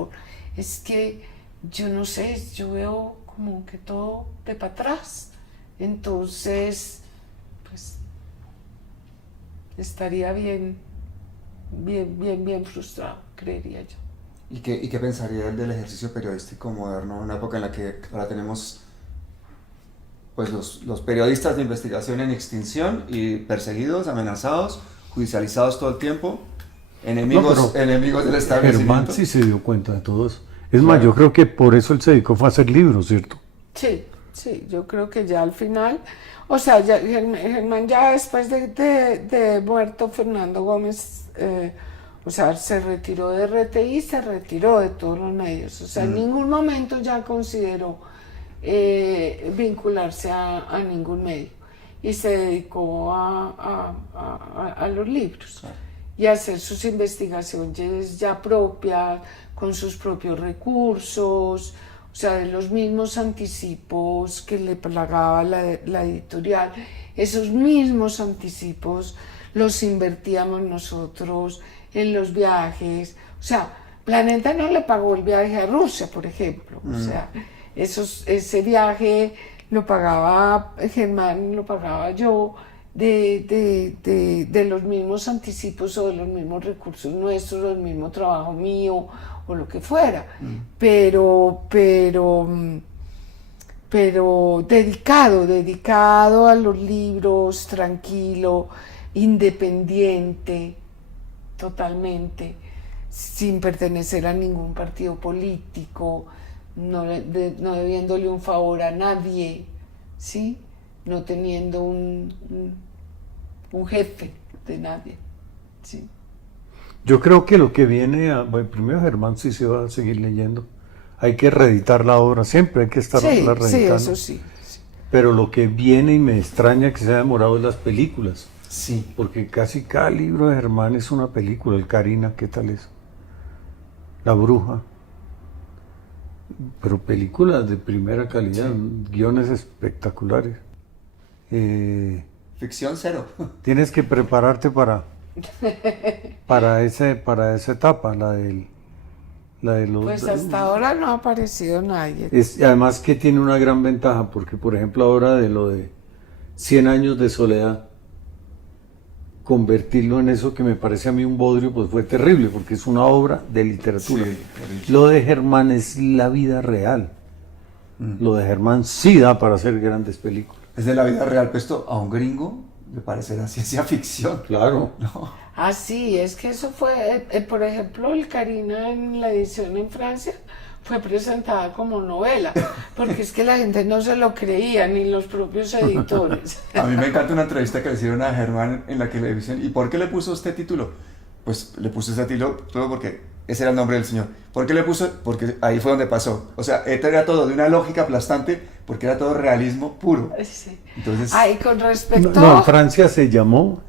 es que yo no sé, yo veo como que todo de para atrás. Entonces, pues estaría bien frustrado, creería yo. ¿Y qué pensaría él del ejercicio periodístico moderno en una época en la que ahora tenemos pues los periodistas de investigación en extinción y perseguidos, amenazados, judicializados todo el tiempo, enemigos del Germán establecimiento? sí se dio cuenta de todo eso. Es más, yo creo que por eso él se dedicó a hacer libros, ¿cierto? Sí, Sí, yo creo que ya al final, o sea, ya, Germán ya después de muerto Fernando Gómez, o sea, se retiró de RTI, se retiró de todos los medios, o sea, en ningún momento ya consideró vincularse a ningún medio y se dedicó a los libros y a hacer sus investigaciones ya propias, con sus propios recursos, o sea, de los mismos anticipos que le pagaba la editorial, esos mismos anticipos los invertíamos nosotros en los viajes, o sea, Planeta no le pagó el viaje a Rusia, por ejemplo, o sea, ese viaje lo pagaba Germán, lo pagaba yo, de los mismos anticipos o de los mismos recursos nuestros, del mismo trabajo mío o lo que fuera, pero dedicado a los libros, tranquilo, independiente, totalmente, sin pertenecer a ningún partido político, no debiéndole un favor a nadie, ¿sí? No teniendo un jefe de nadie, ¿sí? Yo creo que lo que viene, bueno, primero Germán sí se va a seguir leyendo, hay que reeditar la obra, siempre hay que estar reeditando. Sí, eso sí. Pero lo que viene y me extraña que se ha demorado es las películas. Sí. Porque casi cada libro de Germán es una película. El Karina, ¿qué tal es? La Bruja. Pero películas de primera calidad, guiones espectaculares. Ficción cero. Tienes que prepararte para esa etapa, la de los... Pues hasta ahora no ha aparecido nadie. Además que tiene una gran ventaja, porque por ejemplo ahora de lo de 100 años de soledad, convertirlo en eso que me parece a mí un bodrio, pues fue terrible, porque es una obra de literatura. Sí, lo de Germán es la vida real. Lo de Germán sí da para hacer grandes películas. Es de la vida real, pero esto a un gringo le parecerá ciencia ficción. Claro. No. Ah, sí, es que eso fue, por ejemplo, el Karina en la edición en Francia fue presentada como novela, porque es que la gente no se lo creía, ni los propios editores. A mí me encanta una entrevista que le hicieron a Germán en la que le dicen, ¿y por qué le puso este título? Pues le puso ese título porque ese era el nombre del señor. ¿Por qué le puso? Porque ahí fue donde pasó. O sea, esto era todo de una lógica aplastante, porque era todo realismo puro. Sí. Entonces, Ay, con respecto... No, en Francia se llamó,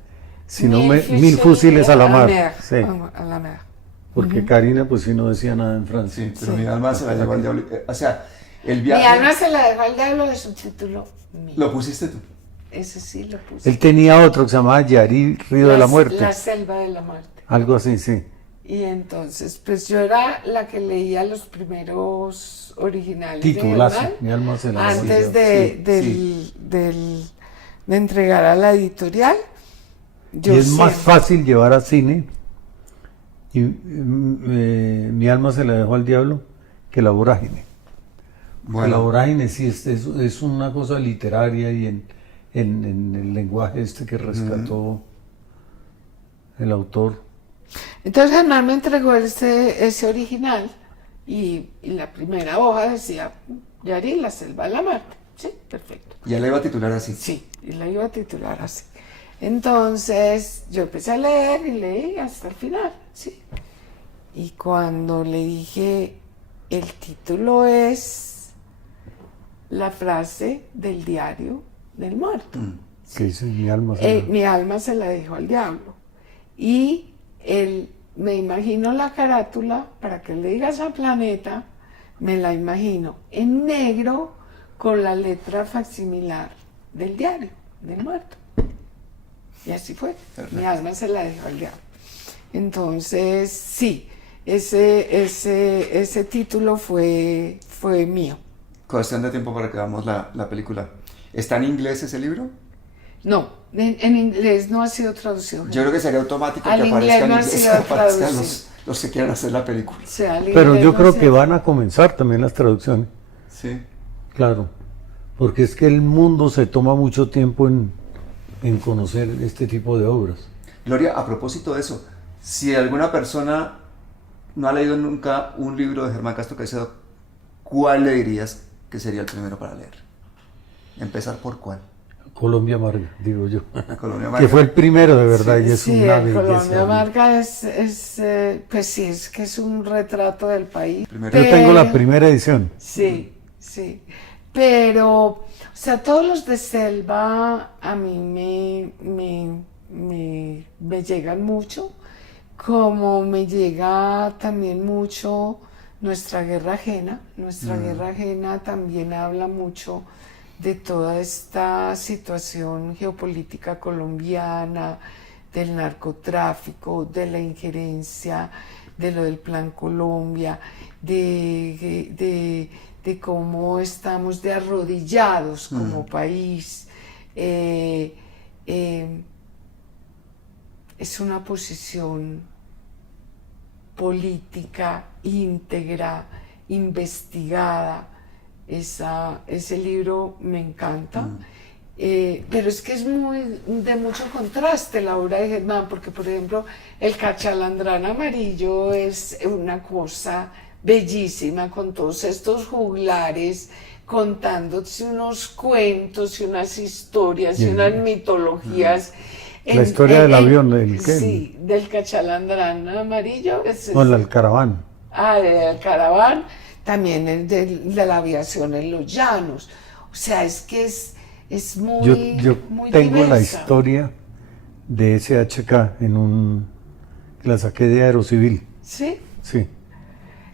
si no Mil fusiles a la mar. Sí. A la mar. Porque Karina pues sí no decía nada en francés. sí, pero mi alma se la llevó al diablo. O sea, el Mi viaje... alma se la dejó al diablo de su título mío. ¿Lo pusiste tú? Ese sí lo puse. Él tenía otro que se llamaba Yari, Río de la Muerte. La selva de la muerte. Algo así, sí. Y entonces, pues yo era la que leía los primeros originales Titulazo, de Germán, mi alma se la dejó al antes diablo. de entregar a la editorial. Yo Y es más siempre- fácil llevar a cine, y mi alma se la dejó al diablo, que La Vorágine. La Vorágine sí es una cosa literaria y en el lenguaje este que rescató el autor. Entonces Germán me entregó ese original y la primera hoja decía Yari, la selva de la muerte. Sí, perfecto. Ya le iba a titular así. Sí, y la iba a titular así. Entonces yo empecé a leer y leí hasta el final, sí. Y cuando le dije, el título es la frase del diario del muerto. Que dice mi alma se la... Mi alma se la dejó al diablo. Y me imagino la carátula, para que le digas a Planeta, me la imagino en negro con la letra facsimilar del diario del muerto. Y así fue. Perfecto. Mi alma se la dejó al diablo. Entonces, sí, ese título fue mío. Cuestión de tiempo para que veamos la película. ¿Está en inglés ese libro? No, en inglés no ha sido traducido. Yo creo que sería automático Al que inglés aparezcan no ha en inglés, sido que aparezcan traducido. los que quieran hacer la película. O sea, al Pero inglés yo no creo se- que van a comenzar también las traducciones, Sí. claro, porque es que el mundo se toma mucho tiempo en conocer este tipo de obras. Gloria, a propósito de eso, si alguna persona no ha leído nunca un libro de Germán Castro Caicedo, ¿cuál le dirías que sería el primero para leer? ¿Empezar por cuál? Colombia Amarga, digo yo. Colombia Que Amarga. fue el primero de verdad y es Sí, una el belleza. Colombia Amarga pues sí, es que es un retrato del país. Primero. Yo tengo la Pero- primera edición. Sí, sí. Pero, o sea, todos los de Selva a mí me llegan mucho, como me llega también mucho Nuestra Guerra Ajena. Nuestra Guerra Ajena también habla mucho de toda esta situación geopolítica colombiana, del narcotráfico, de la injerencia, de lo del Plan Colombia, de cómo estamos de arrodillados como país. Es una posición política íntegra, investigada. Ese libro me encanta. Pero es que es de mucho contraste la obra de Germán, porque por ejemplo El Cachalandrán Amarillo es una cosa bellísima, con todos estos juglares contándose unos cuentos y unas historias y unas mitologías. La historia del avión, ¿el qué? Sí, del Cachalandrán Amarillo. No, el Alcaraván. El Caraván, también el de la aviación en los llanos. O sea, es que es muy Yo muy tengo la diversa. historia de SHK la saqué de Aerocivil. Sí. Sí.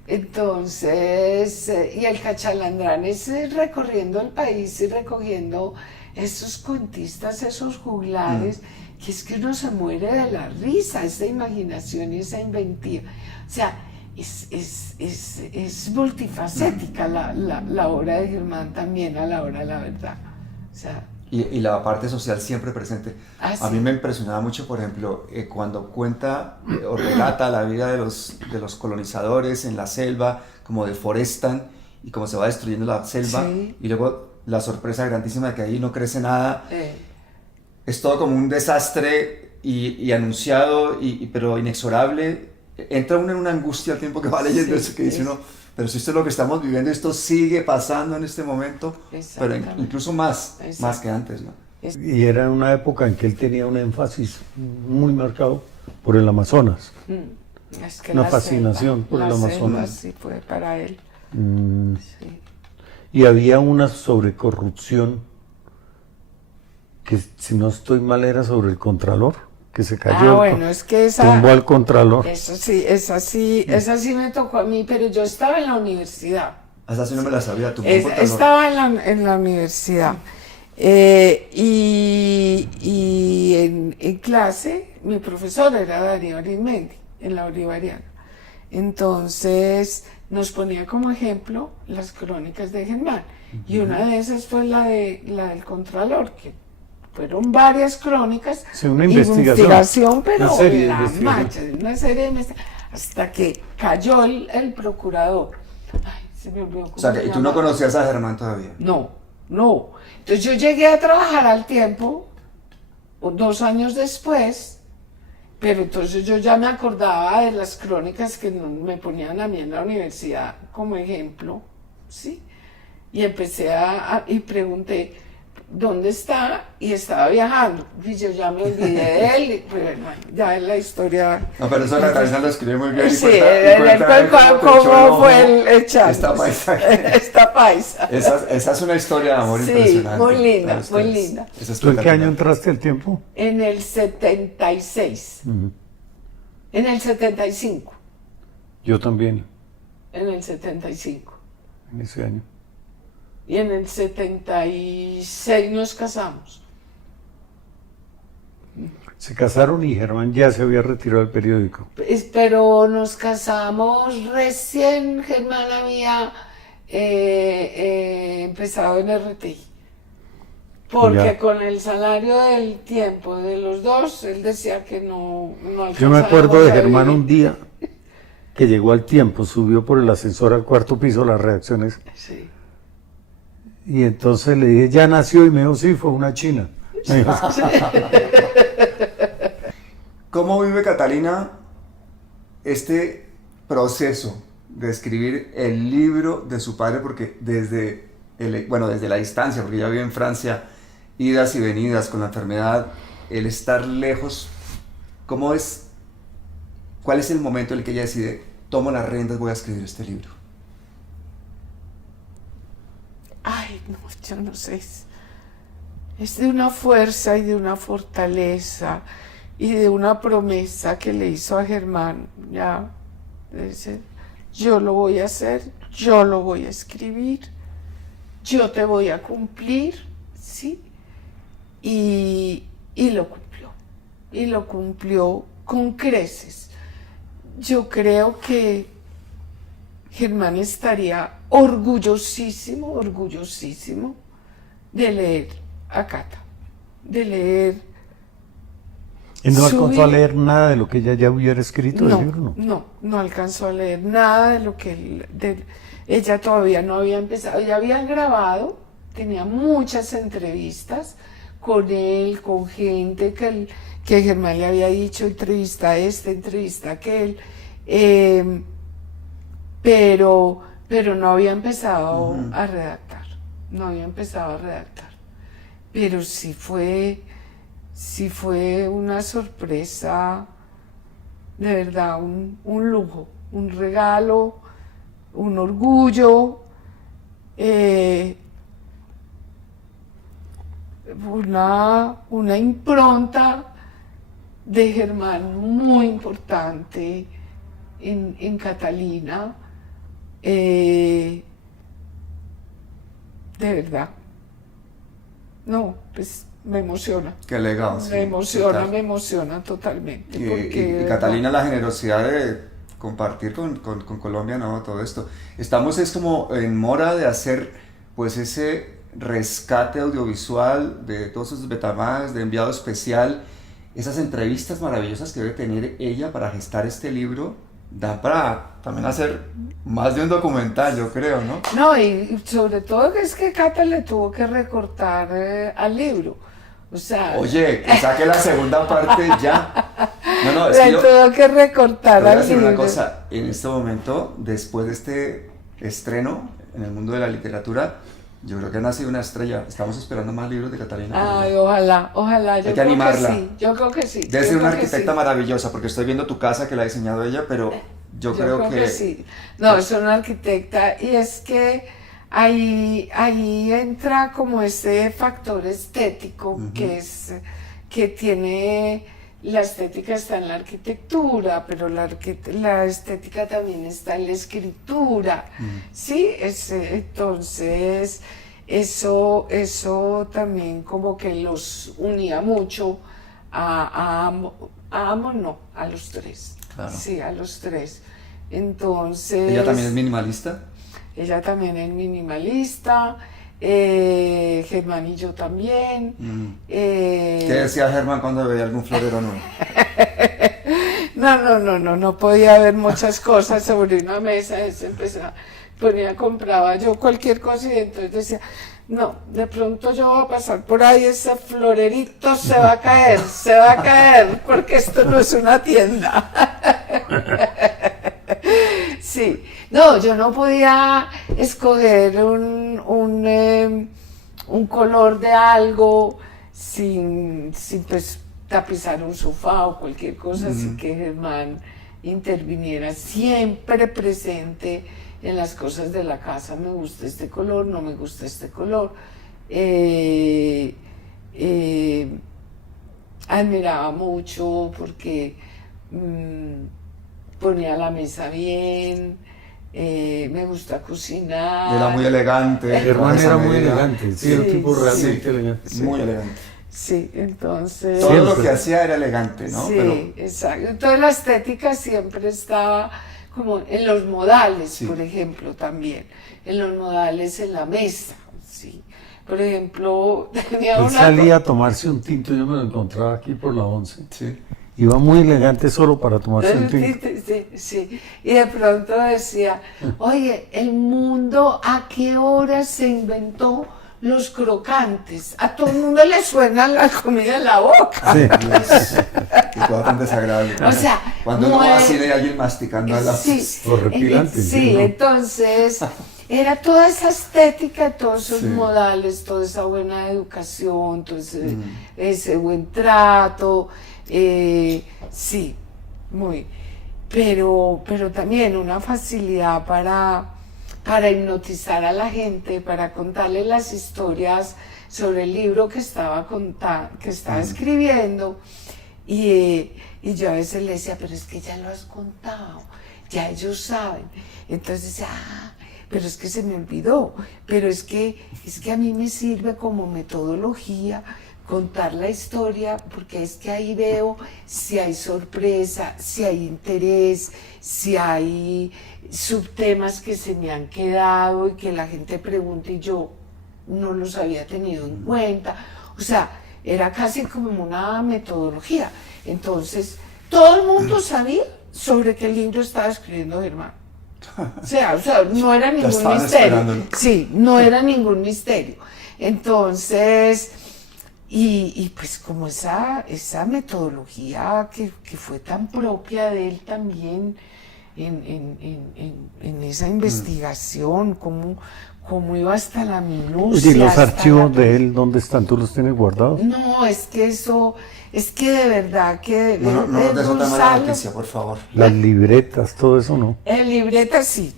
Entonces, y el Cachalandrán es recorriendo el país y recogiendo esos cuentistas, esos juglares, que es que uno se muere de la risa, esa imaginación y esa inventiva. O sea, es multifacética la obra de Germán también, a la hora de la verdad. O sea, Y la parte social siempre presente. Ah, A sí. mí me impresionaba mucho, por ejemplo, cuando cuenta o relata la vida de los colonizadores en la selva, como deforestan y cómo se va destruyendo la selva, Sí. y luego la sorpresa grandísima de que ahí no crece nada. Es todo como un desastre y anunciado, pero inexorable. Entra uno en una angustia al tiempo que va leyendo Sí, eso, que dice uno, pero si esto es lo que estamos viviendo, esto sigue pasando en este momento, pero Exactamente. incluso más Exacto. que antes, ¿no? Y era una época en que él tenía un énfasis muy marcado por el Amazonas. Es que Una la fascinación selva, por el la Amazonas. selva sí fue para él. Sí. Y había una sobrecorrupción que, si no estoy mal, era sobre el Contralor, que se cayó. Bueno, es que tumbó al Contralor. esa sí me tocó a mí, pero yo estaba en la universidad. Hasta así no me la sabía, tu Estaba en la universidad. Y en clase, mi profesor era Darío Arizmendi, en la Bolivariana. Entonces nos ponía como ejemplo las crónicas de Germán. Y una de esas fue la del Contralor, que fueron varias crónicas. Sí, una y investigación. pero Una serie de la investigación. mancha, una serie de investigación, hasta que cayó el procurador. Ay, se me olvidó cómo O sea, se y tú no llamaba. conocías a Germán todavía. No. Entonces yo llegué a trabajar al tiempo, 2 años después, pero entonces yo ya me acordaba de las crónicas que me ponían a mí en la universidad como ejemplo, ¿sí? Y empecé y pregunté, ¿dónde está? Y estaba viajando. Y yo ya me olvidé de él, y pues, bueno, ya es la historia. No, pero eso la cabeza lo escribe muy bien. Sí, cuenta cómo fue el chat. Esta paisa. Esta paisa. Esa es una historia de amor Sí, impresionante. muy linda, para ustedes. muy linda. Esa es ¿Tú en qué año espectacular. entraste al tiempo? En el 76. En el 75. Yo también, En el 75. en ese año. Y en el 76 nos casamos. Se casaron y Germán ya se había retirado del periódico. Pero nos casamos recién. Germán había empezado en RTI. Porque Ya. con el salario del tiempo de los dos, él decía que no Yo me acuerdo de alcanzábamos a Germán vivir. un día que llegó al tiempo, subió por el ascensor al 4º piso las reacciones Sí. y entonces le dije, ¿ya nació? Y me dijo, sí, fue una china. Me dijo, ¿Cómo vive Catalina este proceso de escribir el libro de su padre? Porque desde bueno, desde la distancia, porque ella vive en Francia, idas y venidas con la enfermedad, el estar lejos, ¿cómo es? ¿Cuál es el momento en el que ella decide, tomo las riendas, voy a escribir este libro? Ay, no, yo no sé. Es de una fuerza y de una fortaleza y de una promesa que le hizo a Germán. Ya, dice, yo lo voy a hacer, yo lo voy a escribir, yo te voy a cumplir, ¿sí? Y lo cumplió. Y lo cumplió con creces. Yo creo que Germán estaría orgullosísimo, orgullosísimo de leer a Cata, de leer. ¿Y no alcanzó a leer nada de lo que ella ya hubiera escrito del libro? No alcanzó a leer nada de lo que ella todavía no había empezado. Ya habían grabado, tenía muchas entrevistas con él, con gente que Germán le había dicho, entrevista a este, entrevista a aquel, pero no había empezado a redactar, no había empezado a redactar. Pero sí fue una sorpresa, de verdad, un lujo, un regalo, un orgullo, una impronta de Germán muy importante en Catalina, de verdad. No, pues me emociona. Qué legado. Me emociona totalmente. Y Catalina, la generosidad de compartir con Colombia, ¿no? Todo esto. Estamos es como en mora de hacer pues ese rescate audiovisual de todos esos Betamax, de enviado especial, esas entrevistas maravillosas que debe tener ella para gestar este libro. Da para también hacer más de un documental, yo creo, ¿no? No, y sobre todo es que Cata le tuvo que recortar al libro. O sea... Oye, que saque la segunda parte ya. No, es le que yo tuvo que recortar voy a al decir libro. una cosa, en este momento, después de este estreno en el mundo de la literatura, yo creo que ha nacido una estrella. Estamos esperando más libros de Catalina. Ay, ojalá. Hay que animarla. Yo creo que sí. Debe ser una arquitecta maravillosa, porque estoy viendo tu casa que la ha diseñado ella, pero yo creo que sí. No, es una arquitecta y es que ahí entra como ese factor estético que tiene. La estética está en la arquitectura, pero la estética también está en la escritura, ¿sí? Entonces, eso también como que los unía mucho a los tres. Claro. Sí, a los tres. Entonces... ¿Ella también es minimalista? Ella también es minimalista. Germán y yo también. ¿Qué decía Germán cuando veía algún florero nuevo? No podía haber muchas cosas sobre una mesa. Compraba yo cualquier cosa y entonces decía, no, de pronto yo voy a pasar por ahí, ese florerito se va a caer, porque esto no es una tienda. Sí, no, yo no podía escoger un color de algo sin pues tapizar un sofá o cualquier cosa, así que Germán interviniera siempre presente en las cosas de la casa. Me gusta este color, no me gusta este color. Admiraba mucho porque ponía la mesa bien, me gusta cocinar. Era muy elegante. Germán era muy elegante, sí, un tipo realmente elegante. Sí. Muy elegante. Sí, entonces... Todo lo que hacía era elegante, ¿no? Sí, exacto. Entonces la estética siempre estaba como en los modales, por ejemplo, también. En los modales en la mesa, sí. Por ejemplo, tenía Él salía a tomarse un tinto, yo me lo encontraba aquí por la 11. Sí. Iba muy elegante solo para tomarse un tinto. Sí. Y de pronto decía, oye, el mundo, ¿a qué hora se inventó los crocantes? A todo el mundo le suena la comida en la boca. Sí. Qué cosa tan desagradable. O sea, cuando uno va así de alguien masticando al lado. Sí, horripilante. sí, entonces era toda esa estética, todos esos Sí. modales, toda esa buena educación, todo ese buen trato, sí, muy. Pero también una facilidad para hipnotizar a la gente, para contarle las historias sobre el libro que estaba escribiendo. Y yo a veces le decía, pero es que ya lo has contado, ya ellos saben. Entonces decía, pero es que se me olvidó, pero es que a mí me sirve como metodología contar la historia, porque es que ahí veo si hay sorpresa, si hay interés, si hay subtemas que se me han quedado y que la gente pregunta y yo no los había tenido en cuenta. O sea, era casi como una metodología. Entonces, todo el mundo sabía sobre qué libro estaba escribiendo Germán. O sea, no era ningún estaban misterio. esperándolo. Sí, no era ningún misterio. Entonces, y pues como esa metodología que fue tan propia de él también en esa investigación, cómo iba hasta la minucia. ¿Y los hasta archivos la- de él dónde están? ¿Tú los tienes guardados? No, es que de verdad que No nos des otra mala Gonzalo- noticia, por favor. Las libretas, todo eso, ¿no? En libreta sí,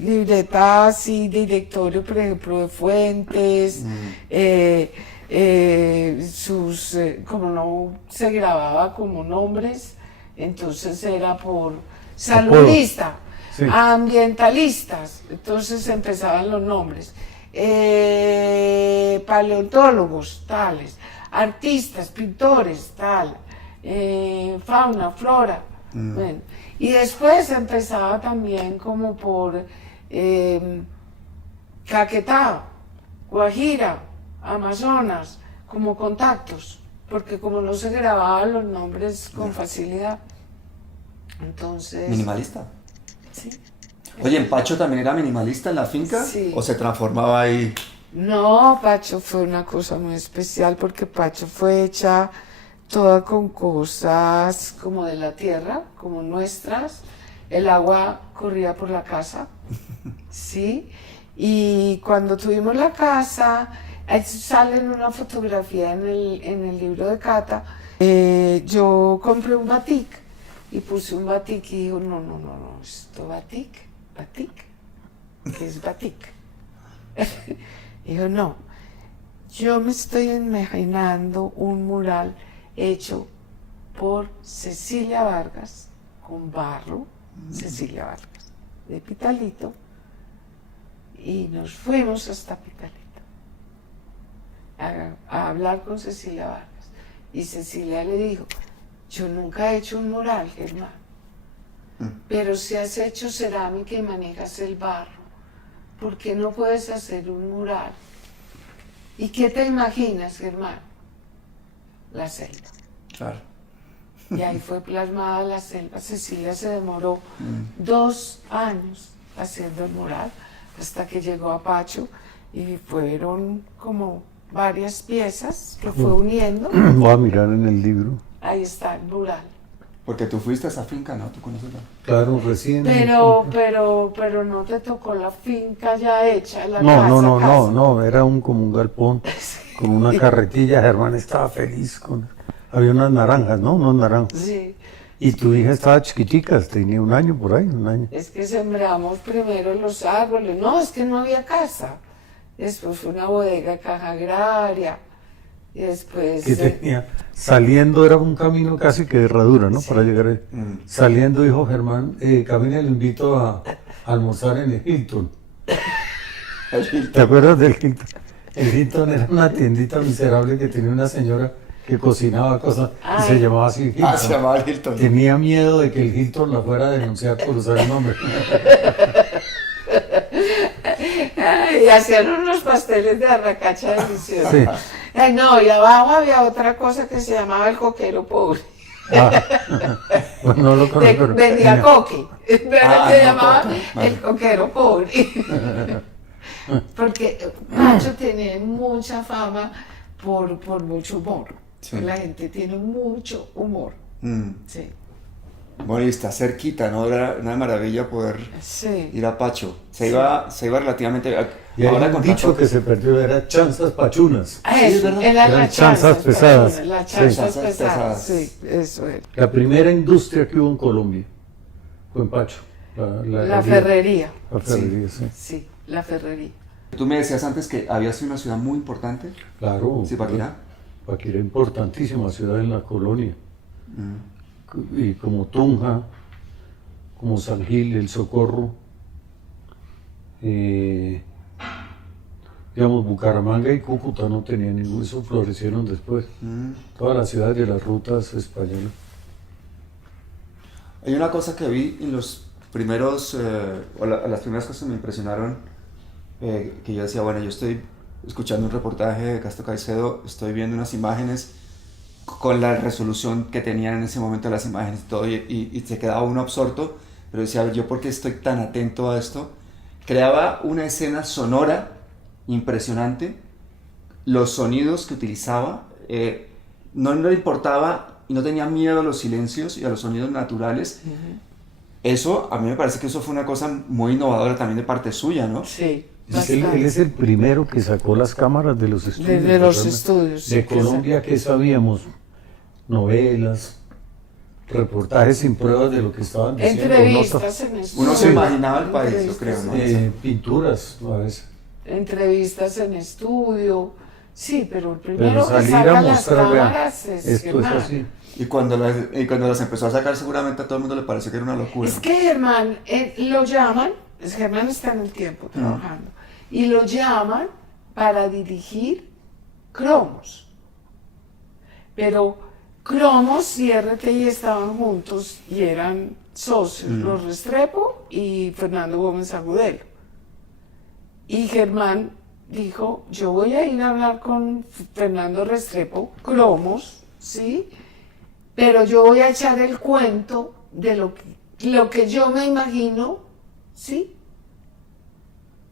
directorio, por ejemplo, de fuentes, como no se grababa como nombres, entonces era por saludista, Sí. ambientalistas, entonces empezaban los nombres, paleontólogos, tales, artistas, pintores, tal, fauna, flora, bueno. Y después empezaba también como por Caquetá, Guajira, Amazonas, como contactos, porque como no se grababan los nombres con facilidad, entonces... Minimalista. Sí. Oye, ¿Pacho también era minimalista en la finca? Sí. ¿O se transformaba ahí? No, Pacho fue una cosa muy especial porque Pacho fue hecha toda con cosas como de la tierra, como nuestras. El agua corría por la casa, ¿sí? Y cuando tuvimos la casa, ahí sale en una fotografía en el libro de Cata, yo compré un batik y puse un batik y dijo, no, esto batik, ¿qué es batik? Dijo, no, yo me estoy imaginando un mural hecho por Cecilia Vargas, con barro, Cecilia Vargas, de Pitalito, y nos fuimos hasta Pitalito a hablar con Cecilia Vargas. Y Cecilia le dijo, yo nunca he hecho un mural, Germán, pero si has hecho cerámica y manejas el barro, ¿por qué no puedes hacer un mural? ¿Y qué te imaginas, Germán? La selva. Claro. Y ahí fue plasmada la selva. Cecilia se demoró 2 años haciendo el mural, hasta que llegó a Pacho y fueron como varias piezas que fue uniendo. Voy a mirar en el libro. Ahí está el mural. Porque tú fuiste a esa finca, ¿no? ¿Tú conoces la? Claro, recién. Pero no te tocó la finca ya hecha, la casa. No, era como un galpón, con una carretilla. Germán estaba feliz había unas naranjas, ¿no? Unos naranjos. Sí. Y tu hija estaba chiquitica, tenía 1 año por ahí, 1 año. Es que sembramos primero los árboles. No, es que no había casa. Después fue una bodega, caja agraria. Y después... Que tenía, saliendo era un camino casi que de herradura, ¿no? Sí. Para llegar ahí. Saliendo dijo Germán, camina, le invito a almorzar en el Hilton. ¿Te acuerdas del Hilton? El Hilton era una tiendita miserable que tenía una señora que cocinaba cosas y se llamaba así Hilton. Ah, se llamaba Hilton. Tenía miedo de que el Hilton la fuera a denunciar por usar el nombre. Y hacían unos pasteles de arracacha deliciosos. Sí. Ay, no, y abajo había otra cosa que se llamaba el coquero pobre. Pues no lo conozco. pero Vendía tenía- coque. Se no, llamaba coque. el coquero pobre. Porque Pacho tiene mucha fama por mucho humor. Sí. La gente tiene mucho humor. Mm. Sí. Bueno, y está cerquita, ¿no? Era una maravilla poder Sí. ir a Pacho. Se iba relativamente... Y hay un con dicho tanto- que se perdió, era chanzas pachunas. es verdad. Eran Eran las chanzas pesadas. Las Sí. chanzas Chanzas pesadas, pesadas. sí, eso era. La primera industria que hubo en Colombia fue en Pacho. La herrería. ferrería, La ferrería, sí. sí, la ferrería. Tú me decías antes que había sido una ciudad muy importante. Claro. Zipaquirá. Zipaquirá, importantísima ciudad en la colonia. Mm. Y como Tunja, como San Gil, El Socorro, digamos, Bucaramanga y Cúcuta no tenían ningún, eso florecieron después. Mm. Todas las ciudades de las rutas españolas. Hay una cosa que vi en los primeros, las primeras cosas que me impresionaron, que yo decía, bueno, yo estoy escuchando un reportaje de Castro Caicedo, estoy viendo unas imágenes con la resolución que tenían en ese momento las imágenes y todo, y se quedaba uno absorto, pero decía, yo por qué estoy tan atento a esto. Creaba una escena sonora impresionante, los sonidos que utilizaba, no le importaba y no tenía miedo a los silencios y a los sonidos naturales. Eso, a mí me parece que eso fue una cosa muy innovadora también de parte suya, ¿no? Sí, Él es el primero que sacó las cámaras de los estudios. de los realmente. estudios. De sí, Colombia, ¿qué sabíamos? Novelas, reportajes sin pruebas de lo que estaban diciendo. Entrevistas en estudio. Uno se imaginaba el país, yo creo, Entrevistas ¿no? en- Pinturas, a veces. Entrevistas en estudio. Sí, pero el Pero primero que salir saca a las mostrar, vean, cámaras es esto es Germán. así. Y cuando las empezó a sacar, seguramente a todo el mundo le pareció que era una locura. Es que Germán, lo llaman, Germán está en el tiempo trabajando, y lo llaman para dirigir Cromos. Pero Cromos y RTI estaban juntos y eran socios, los Restrepo y Fernando Gómez Agudelo. Y Germán dijo, yo voy a ir a hablar con Fernando Restrepo, Cromos, ¿sí? Pero yo voy a echar el cuento de lo que yo me imagino, ¿sí?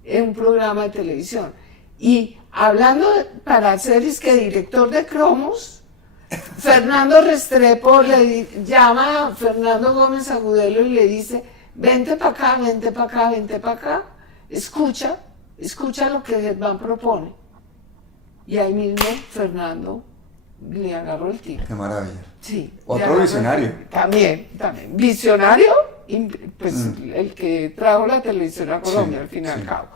En un programa de televisión. Y hablando para ser que director de Cromos, Fernando Restrepo llama a Fernando Gómez Agudelo y le dice, vente para acá, vente para acá, vente para acá, escucha lo que Germán propone. Y ahí mismo Fernando le agarró el tiro. Qué maravilla. Sí. Otro le agarró el visionario. tiro. También. Visionario, pues el que trajo la televisión a Colombia, Sí, al fin y al sí. cabo.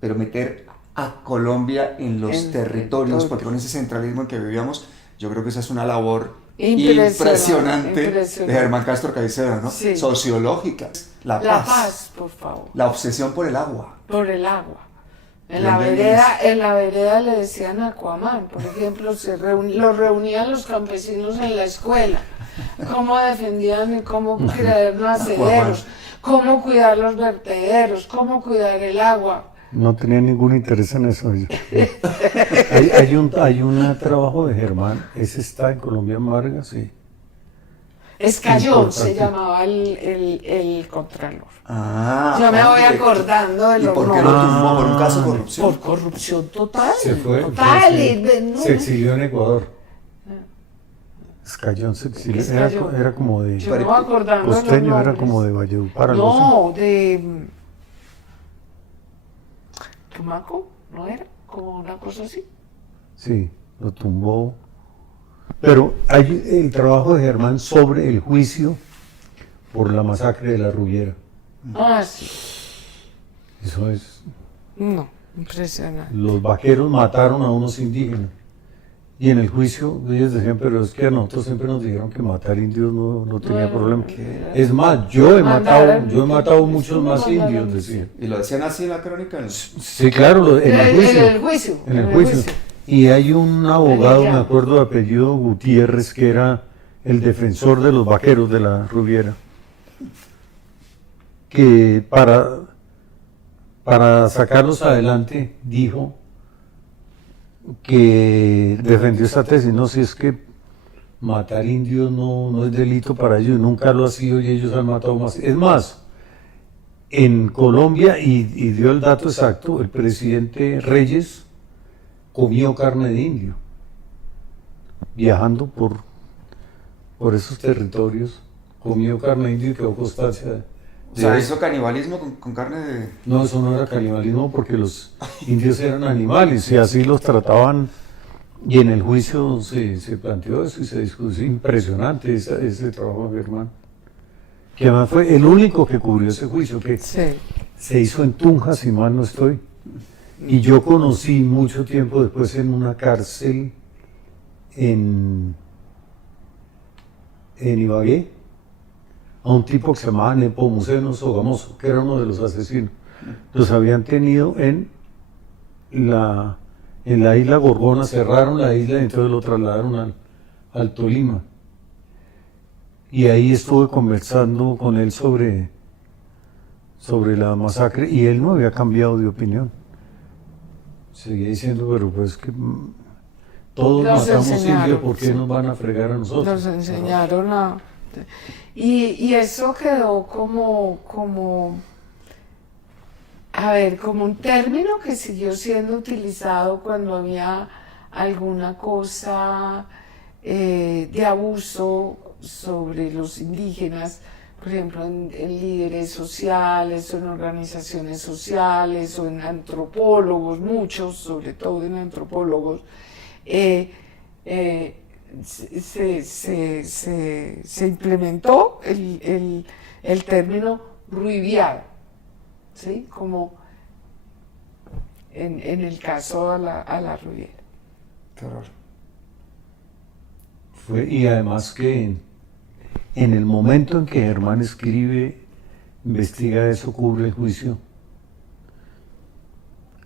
Pero meter a Colombia en los En territorios, porque territorios. con ese centralismo en que vivíamos, yo creo que esa es una labor Impresionante, impresionante de Germán Castro Caicedo, ¿no? Sí. Sociológica. La La paz. paz, por favor. La obsesión por el agua. Por el agua. En Grande la vereda le decían Aquaman, por ejemplo, los reunían los campesinos en la escuela, cómo defendían y cómo crear nacederos, cómo cuidar los vertederos, cómo cuidar el agua. No tenía ningún interés en eso. Hay un trabajo de Germán, ese está en Colombia en Vargas, sí. Escayón se Importante. llamaba el contralor. Ah, Yo me voy hombre. acordando de ¿Y los por qué lo nombres. tumbó? ¿Por un caso de corrupción? Por corrupción total. Se fue. Total. Se exilió en Ecuador. Escayón se exilió. Escayón. Era como de Yo me voy acordando de los costeño, era nombres. como de Valledupar. algo así. No, de Tumaco, ¿no era? Como una cosa así. Sí, lo tumbó. Pero hay el trabajo de Germán sobre el juicio por la masacre de la Rubiera. Ah, sí. Eso es. No, impresionante. Los vaqueros mataron a unos indígenas. Y en el juicio ellos decían, pero es que a nosotros siempre nos dijeron que matar indios no tenía Bueno, problema. que- Es más, yo he Mandaron- matado muchos más mandaron- indios, decían. Y lo decían así en la crónica. Sí, claro, en el juicio. En el juicio. En el juicio. Y hay un abogado, me acuerdo de apellido Gutiérrez, que era el defensor de los vaqueros de la Rubiera, que para sacarlos adelante dijo que defendió esta tesis, no, si es que matar indios no es delito para ellos, nunca lo ha sido y ellos han matado más. Es más, en Colombia, y dio el dato exacto, el presidente Reyes comió carne de indio, viajando por esos territorios. comió carne india y quedó constancia de O sea, eso. hizo canibalismo con carne de... No, eso no era canibalismo porque los indios eran animales y así los trataban. Y en el juicio se planteó eso y se discutió. Impresionante ese trabajo de mi hermano. Que además fue el único que cubrió ese juicio, que Sí. se hizo en Tunja, si mal no estoy. Y yo conocí mucho tiempo después en una cárcel en Ibagué a un tipo que se llamaba Nepomuceno Sogamoso, que era uno de los asesinos. Los habían tenido en la isla Gorgona, cerraron la isla y entonces lo trasladaron al Tolima. Y ahí estuve conversando con él sobre la masacre y él no había cambiado de opinión. Seguía diciendo, pero pues que todos Los matamos enseñaron, indios, ¿por qué sí. nos van a fregar a nosotros? Nos enseñaron a... Y eso quedó como, a ver, como un término que siguió siendo utilizado cuando había alguna cosa de abuso sobre los indígenas, por ejemplo, en líderes sociales o en organizaciones sociales o en antropólogos, muchos, sobre todo en antropólogos, se implementó el término ruiviar, ¿sí? Como en el caso a la Rubiera. Qué horror. Y además que en el momento en que Germán escribe, investiga eso, cubre el juicio,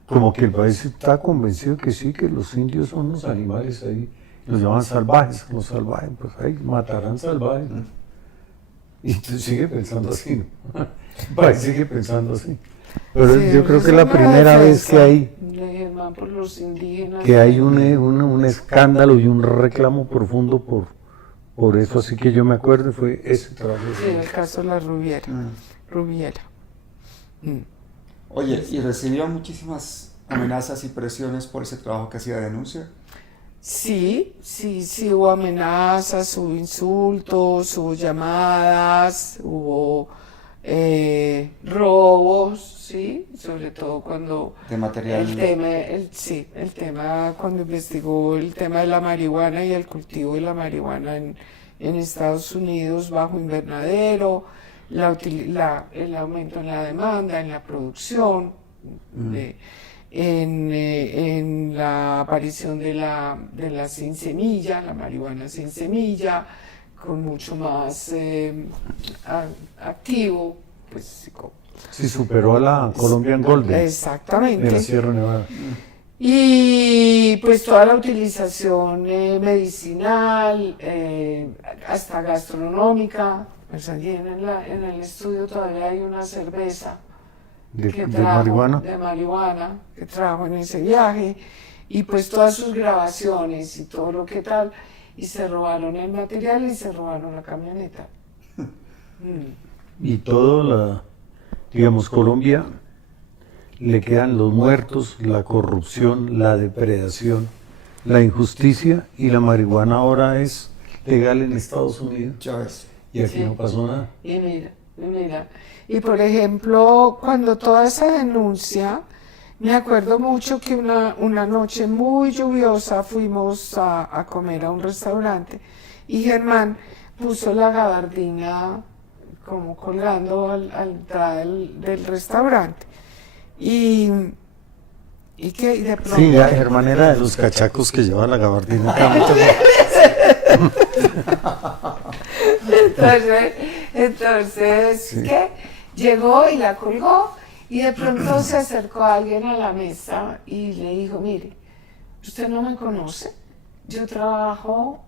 como que el país está convencido que sí, que los indios son los animales ahí, los llaman salvajes, los salvajes, pues ahí matarán salvajes. Y entonces sigue pensando así, ¿no? El país sigue pensando así. Pero Sí, yo creo que es es la una primera vez que defensa hay de Germán por los indígenas. un escándalo y un reclamo profundo por eso, así que yo me acuerdo, fue ese trabajo. Sí, el caso de la Rubiera. Rubiera. Oye, ¿y recibió muchísimas amenazas y presiones por ese trabajo que hacía de denuncia? Sí, hubo amenazas, hubo insultos, hubo llamadas, hubo robos, sí, sobre todo cuando De material. el tema cuando investigó el tema de la marihuana y el cultivo de la marihuana en Estados Unidos bajo invernadero, el aumento en la demanda, en la producción, en la aparición de la sin semilla, la marihuana sin semilla, con mucho más activo, pues Sí, superó a la Colombian Golden de exactamente. la Sierra Nevada. Y pues toda la utilización medicinal, hasta gastronómica, pues allí en el estudio todavía hay una cerveza De trajo marihuana. de marihuana que trajo en ese viaje, y pues todas sus grabaciones y todo lo que tal, y se robaron el material y se robaron la camioneta. Y digamos, Colombia, le quedan los muertos, la corrupción, la depredación, la injusticia, y la marihuana ahora es legal en Estados Unidos. Ya ves. Y aquí Sí. no pasó nada. Y mira, y por ejemplo, cuando toda esa denuncia, me acuerdo mucho que una noche muy lluviosa fuimos a comer a un restaurante y Germán puso la gabardina como colgando a la entrada del restaurante. Y de pronto... Sí, Germán era de los cachacos que lleva la gabardina. Entonces Sí. ¿qué? Llegó y la colgó y de pronto se acercó a alguien a la mesa y le dijo, mire, usted no me conoce, yo trabajo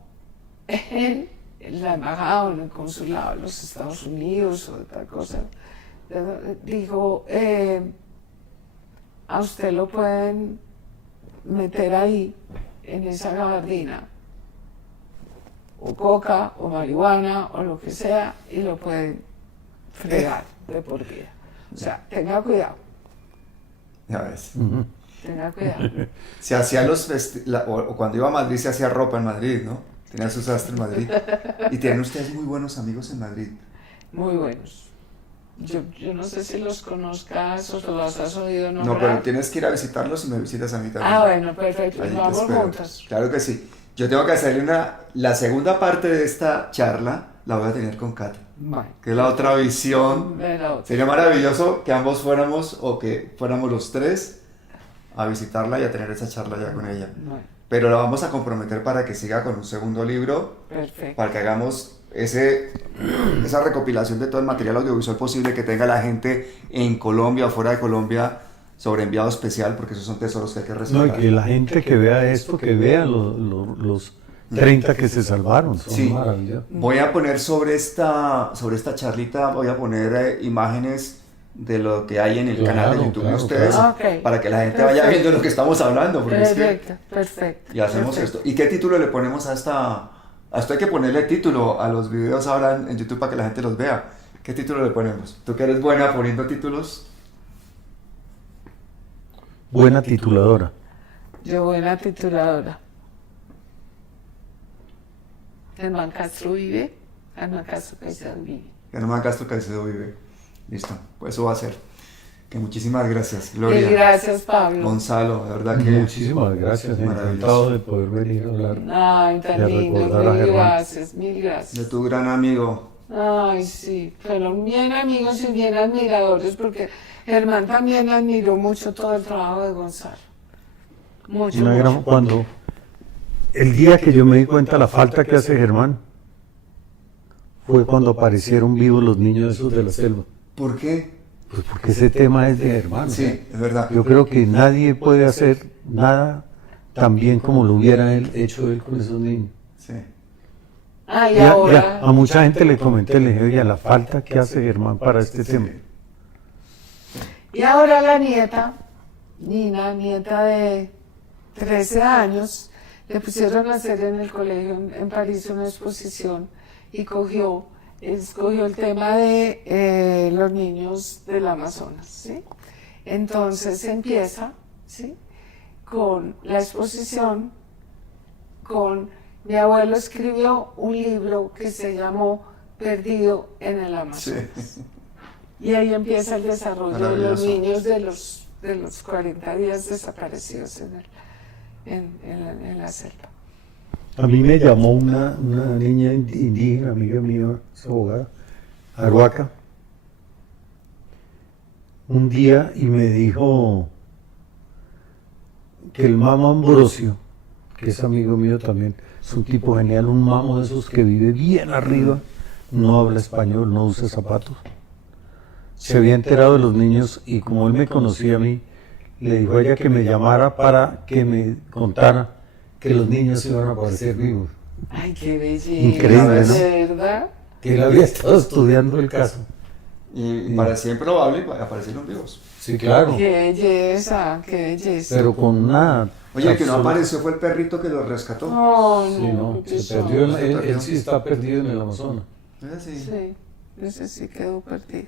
en la embajada o en el consulado de los Estados Unidos o de tal cosa. Dijo, a usted lo pueden meter ahí en esa gabardina o coca o marihuana o lo que sea y lo pueden fregar de por vida. O sea, tenga cuidado, Ya ves. tenga cuidado. Se hacía o cuando iba a Madrid se hacía ropa en Madrid, ¿no? Tenía su sastre en Madrid. Y tienen ustedes muy buenos amigos en Madrid. Muy buenos. Yo no sé si los conozcas o los has oído nombrar. No, pero tienes que ir a visitarlos y me visitas a mí también. Ah, bueno, perfecto. Allí te Vamos espero. juntos. Claro que sí. Yo tengo que hacerle la segunda parte de esta charla, la voy a tener con Cata, Bueno, que es la otra visión. de la otra. Sería maravilloso que ambos fuéramos o que fuéramos los tres a visitarla y a tener esa charla ya con ella. Bueno, Pero la vamos a comprometer para que siga con un segundo libro, perfecto. para que hagamos esa recopilación de todo el material audiovisual posible que tenga la gente en Colombia o fuera de Colombia sobre enviado especial, porque esos son tesoros que hay que No, y respetar. que la gente que vea esto, que vea los 30 que se salvaron, son Sí. maravillosos. Voy a poner sobre esta charlita, voy a poner imágenes de lo que hay en el Claro, canal de YouTube de claro, ustedes, claro. Ok. para que la gente vaya Perfecto. viendo lo que estamos hablando, porque es que Perfecto, perfecto. y hacemos perfecto. esto. ¿Y qué título le ponemos a esta? A esto hay que ponerle título a los videos ahora en YouTube para que la gente los vea. ¿Qué título le ponemos? ¿Tú que eres buena poniendo títulos? Buena tituladora. Yo buena tituladora. Germán Castro vive. Germán Castro Caicedo vive. Germán Castro Caicedo vive. Listo, pues eso va a ser. Que muchísimas gracias, Y Gloria. gracias, Pablo. Gonzalo, de verdad que... Muchísimas gracias, Maravilloso. encantado de poder venir a hablar. Ay, tan De lindo. recordar a Mil Germán. gracias, mil De gracias. tu gran amigo. Ay, sí, fueron bien amigos y bien admiradores porque Germán también admiró mucho todo el trabajo de Gonzalo. Mucho, Una gran- mucho. cuando el día que yo me di cuenta la falta que hace Germán fue cuando aparecieron vivos los niños esos de la selva. ¿Por qué? Pues porque ese tema es de Germán. Sí, es verdad. Yo creo que nadie puede hacer nada tan bien como lo hubiera él hecho él con esos niños. Sí. Ah, y Y a ahora, mucha gente le comenté, le dije, oye, la falta que hace Germán para este tema. y ahora la nieta, Nina, nieta de 13 años, le pusieron a hacer en el colegio en París una exposición y escogió el tema de los niños del Amazonas, ¿sí? Entonces empieza, ¿sí? Con la exposición, con mi abuelo escribió un libro que se llamó Perdido en el Amazonas. Sí. Y ahí empieza el desarrollo de los Maravilloso. niños de los 40 días desaparecidos en la selva. A mí me llamó una niña indígena, amiga mía, es abogada, Aruaca, un día y me dijo que el mamo Ambrosio, que es amigo mío también, es un tipo genial, un mamo de esos que vive bien arriba, no habla español, no usa zapatos. Se había enterado de los niños y como él me conocía a mí, le dijo a ella que me llamara para que me contara que los niños iban a aparecer vivos. Ay, qué belleza. Increíble, ¿no? De verdad. Que él había estado estudiando el caso. Y parecía improbable aparecieron vivos. Sí, claro. Qué belleza, qué belleza. Pero con nada. Oye, el que no absoluta- apareció fue el perrito que lo rescató. No, Sí, no, qué se perdió, pesado. él sí está perdido en el Amazonas. Es así. Sí, ese sí quedó perdido.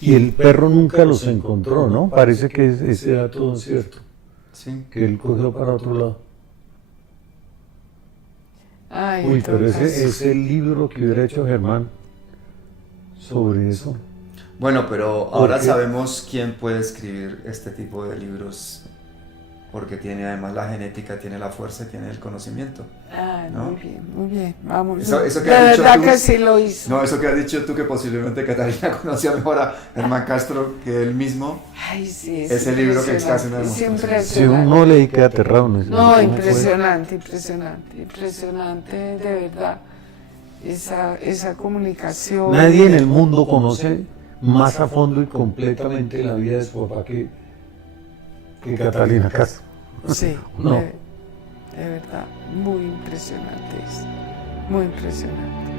Y el perro nunca los encontró, ¿no? Parece que ese era todo cierto, Sí. que él cogió para otro lado. Ay, Uy, pero entonces- ese es el libro que hubiera hecho Germán sobre eso. Bueno, pero ahora qué? sabemos quién puede escribir este tipo de libros, porque tiene además la genética, tiene la fuerza, tiene el conocimiento. Ay, ¿no? muy bien, muy bien. Vamos. Eso que de has dicho verdad tú- que sí lo hizo. No, eso que has dicho tú, que posiblemente Catalina conocía mejor a Germán Castro que él mismo. Ay, sí, es Ese libro que impresionante, hace una es demostración. Si impresionante. uno lee y queda aterrado. No, ¿cómo puede? impresionante, impresionante, impresionante, de verdad. Esa comunicación. Nadie en el mundo conoce más a fondo y completamente la vida de su papá que Catalina Castro. Sí, No. de verdad, muy impresionante es, muy impresionante.